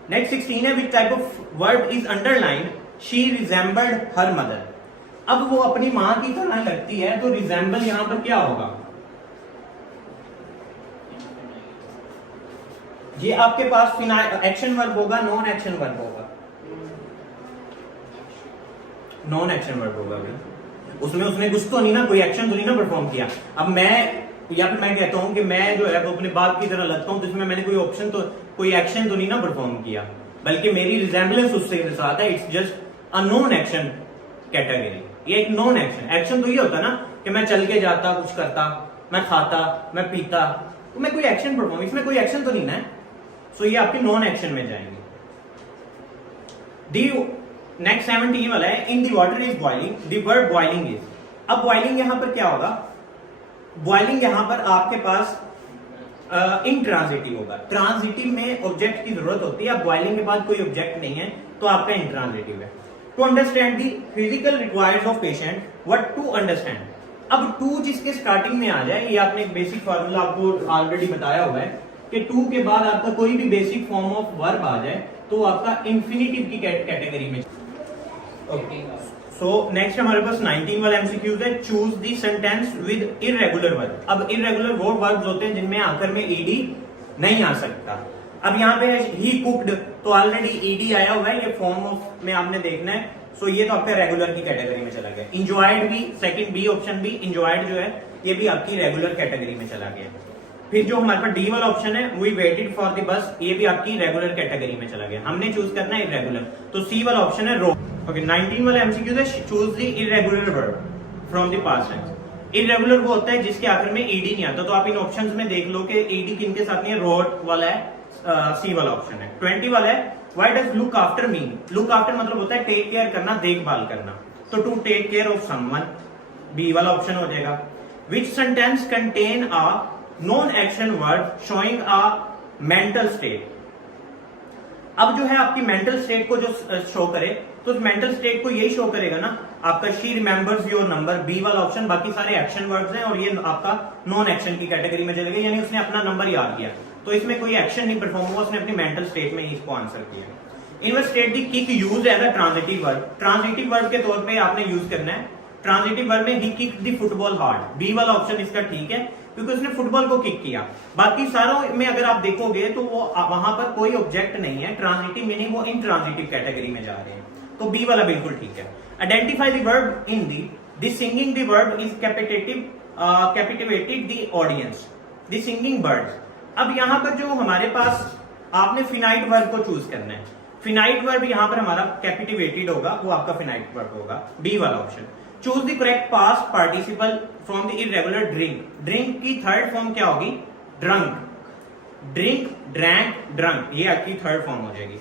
नेक्स्ट 16 है, which type of word is underlined, she resembled her mother. अब वो अपनी मां की तरह लगती है, तो रिजेंबल यहां पर क्या होगा? ये आपके पास एक्शन वर्ब होगा, नॉन एक्शन वर्ब होगा, नॉन एक्शन वर्ब होगा भाई। उसमें उसने कुछ तो नहीं ना, कोई एक्शन तो नहीं ना परफॉर्म किया। अब मैं या फिर मैं कहता हूं कि मैं जो है वो अपने बाप की तरह लगता हूं, तो इसमें मैंने कोई ऑप्शन तो, कोई एक्शन तो नहीं ना परफॉर्म किया, बल्कि मेरी रिजेंबलेंस उससे साथ है। It's just a non action category. ये एक नॉन एक्शन, एक्शन तो ये होता ना कि मैं चल के जाता, कुछ करता, मैं खाता, मैं पीता, तो मैं कोई एक्शन परफॉर्म, इसमें कोई एक्शन तो नहीं ना। सो ये आपकी नॉन एक्शन में जाएंगे। दी नेक्स्ट 17 वाला है, in the water is boiling, the word boiling is. अब बॉइलिंग यहां पर क्या होगा? बॉइलिंग यहां पर आपके पास इंट्रांजिटिव होगा। ट्रांजिटिव में ऑब्जेक्ट की जरूरत होती है, अब बॉइलिंग के बाद कोई ऑब्जेक्ट नहीं है तो आपका इंट्रांजिटिव है। To understand the physical requires of patient, what to understand. अब टू जिसके स्टार्टिंग में आ जाए, ये आपने एक बेसिक फार्मूला आपको ऑलरेडी बताया हुआ है कि टू के बाद आपका कोई भी बेसिक फॉर्म ऑफ वर्ब आ जाए तो आपका इंफिनिटिव की कैटेगरी में। ओके, सो नेक्स्ट हमारे पास 19 वाला एमसीक्यूज है, choose the sentence with irregular verb. अब इररेगुलर वो वर्ब्स होते हैं जिनमें आखिर में ईडी नहीं आ सकता। अब यहाँ पे ही कुक्ड, तो ऑलरेडी ईडी आया हुआ है, ये फॉर्म ऑफ में आपने देखना है। सो ये तो आपका रेगुलर की कैटेगरी में चला गया। इंजॉयड भी, सेकंड बी ऑप्शन भी, इंजॉयड जो है ये भी आपकी रेगुलर कैटेगरी में चला गया। फिर जो हमारे पास डी वाला ऑप्शन है, we waited for the bus, ये भी आपकी रेगुलर कैटेगरी में चला गया। हमने चूज करना है इररेगुलर, तो सी वाला ऑप्शन है रो। ओके, 19 वाला एमसीक्यू है, choose the irregular verb from the past tense. Irregular वो होता है जिसके आखिर में ईडी नहीं आता, तो आप इन ऑप्शंस में देख लो कि ईडी किनके साथ नहीं है, रोट वाला है, सी वाला ऑप्शन है। 20 वाला है, why does look after mean. Look after मतलब होता है टेक केयर करना, देखभाल करना, तो to take care of someone, B वाला ऑप्शन हो जाएगा। Which sentence contain a non action word showing a mental state. अब जो है आपकी मेंटल स्टेट को जो शो करे, तो मेंटल स्टेट को यही शो करेगा ना आपका she remembers your number, B वाला ऑप्शन। बाकी सारे एक्शन वर्ड्स हैं और ये आपका नॉन एक्शन की कैटेगरी में चले गए, यानी उसने अपना नंबर याद किया, तो इसमें कोई एक्शन नहीं परफॉर्म हुआ, उसने अपनी मेंटल स्टेट में ही इसको आंसर किया। Inverse state the kick use as a transitive verb, transitive verb के तौर पे आपने यूज करना है। ट्रांजिटिव वर्ब में he kick the football hard, B वाला ऑप्शन इसका ठीक है क्योंकि उसने फुटबॉल को किक किया। बाकी सारों में अगर आप देखोगे तो वो वहां पर कोई ऑब्जेक्ट नहीं है, ट्रांजिटिव मीनिंग वो इनट्रांजिटिव कैटेगरी में जा रहे हैं, तो बी वाला बिल्कुल ठीक है। Identify the verb in the singing the verb is captivated the audience, the singing birds. अब यहां पर जो हमारे पास आपने फिनाइट वर्ब को चूज करना है, फिनाइट वर्ब यहां पर हमारा कैपिटिवेटेड होगा, वो आपका फिनाइट वर्ब होगा, बी वाला option. Choose the correct past participle from the irregular drink, drink की थर्ड फॉर्म क्या होगी? ड्रंक, ड्रिंक, ड्रैंक, ड्रंक, ये आपकी थर्ड फॉर्म हो जाएगी।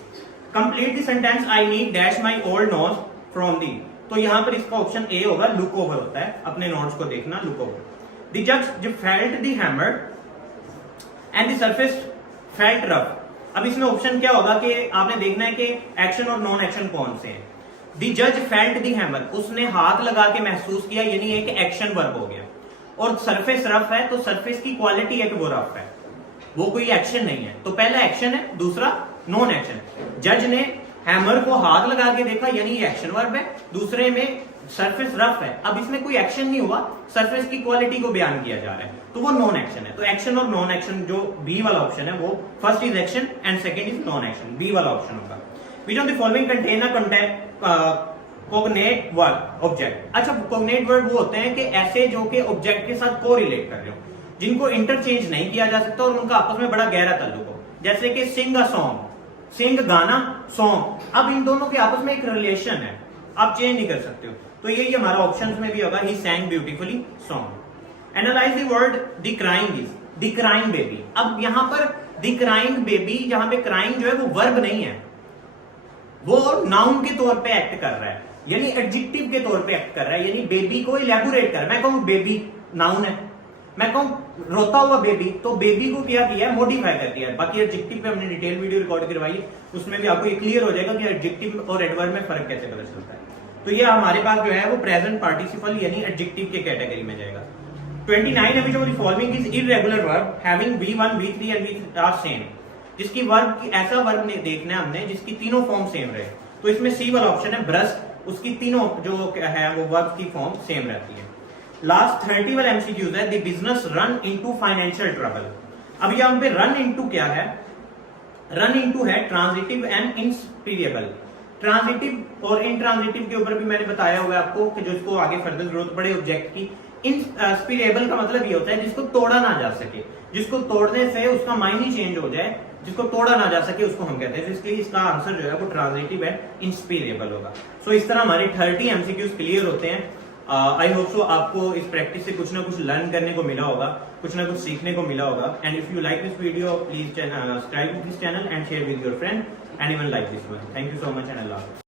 Complete the sentence I need dash my old nose from the, तो यहां पर इसका ऑप्शन ए होगा, लुक ओवर होता है, अपने नोट्स को देखना, लुक ओवर। द जज felt the hammer and the surface felt rough. अब इसमें ऑप्शन क्या होगा कि आपने देखना है कि एक्शन और नॉन एक्शन कौन से हैं। द जज फेल्ट द हैमर, उसने हाथ लगा के महसूस किया, यानी एक एक्शन वर्ब हो गया। और सरफेस रफ है, तो सरफेस की क्वालिटी है कि वो रफ है, वो कोई एक्शन नहीं है, तो पहला एक्शन है, दूसरा नॉन एक्शन। जज ने हैमर को हाथ लगा के देखा, यानी ये एक्शन वर्ब है, दूसरे में सरफेस रफ है, अब इसमें कोई एक्शन नहीं हुआ, सरफेस की क्वालिटी को बयान किया जा रहा है, तो वो नॉन एक्शन है। तो एक्शन और नॉन एक्शन जो बी वाला ऑप्शन है, वो first is action and second is non action, B वाला ऑप्शन होगा। Which of the following contain a cognate verb object. अच्छा, कोग्नेट वर्ब वो होते हैं कि ऐसे जो कि ऑब्जेक्ट के साथ को रिलेट कर रहे हो, जिनको इंटरचेंज नहीं किया जा सकता और उनका आपस में बड़ा गहरा ताल्लुक हो, जैसे कि सिंग अ सॉन्ग, सिंग गाना, सॉन्ग, अब इन दोनों के आपस में एक रिलेशन है, आप चेंज नहीं कर सकते हो, तो यही हमारा ऑप्शंस में भी होगा, ही sang beautifully song. Analyse the word the crying is, the crying baby. अब यहां पर द क्राइंग बेबी, जहां पे क्राइंग जो है वो वर्ब नहीं है, वो नाउन के तौर पे एक्ट कर रहा है, यानी एडजेक्टिव के तौर पे एक्ट कर रहा है, यानी बेबी को इलेबोरेट कर रहा है। मैं कहूं बेबी नाउन है, मैं कहूं रोता हुआ बेबी, तो बेबी को क्या किया है? मॉडिफाई कर दिया है। बाकी एडजेक्टिव पे हमने डिटेल वीडियो रिकॉर्ड करवाई है, उसमें भी आपको ये क्लियर हो जाएगा कि एडजेक्टिव और एडवर्ब में फर्क कैसे पता चलता है। तो ये हमारे पास जो है वो प्रेजेंट पार्टिसिपल यानी एडजेक्टिव के कैटेगरी में जाएगा। 29 है, which following is irregular verb having V1, V3 and V are same, जिसकी वर्ब की ऐसा वर्ब ने देखना है हमने जिसकी तीनों फॉर्म सेम रहे, तो इसमें सी वाला ऑप्शन है, ब्रस्ट, उसकी तीनों जो है वो वर्ब की फॉर्म सेम रहती है। लास्ट 30 वाला एमसीक्यूज है, the business run into financial trouble. अब यहाँ पे रन इनटू क्या है? रन इनटू है ट्रांजिटिव एंड इंस्पिरेबल। ट्रांजिटिव और इंट्रांजिटिव के ऊपर भी मैंने बताया हुआ है आपको कि जो इसको आगे फर्दर जरूरत पड़े ऑब्जेक्ट की। इंस्पिरेबल का मतलब ये होता है जिसको तोड़ा ना जा सके, जिसको तोड़ने से उसका मायने चेंज हो जाए, जिसको तोड़ा ना जा सके उसको हम कहते हैं, इसलिए इसका आंसर जो है वो ट्रांजिटिव है, इंस्पिरेबल होगा। सो इस तरह हमारे 30 एमसीक्यूज क्लियर होते हैं। आई होप सो आपको इस प्रैक्टिस से कुछ ना कुछ लर्न करने को मिला होगा, कुछ ना कुछ सीखने को मिला होगा। And if you like this video please subscribe this channel and share with your friend and even like this one. Thank you so much and अल्लाह हाफिज़।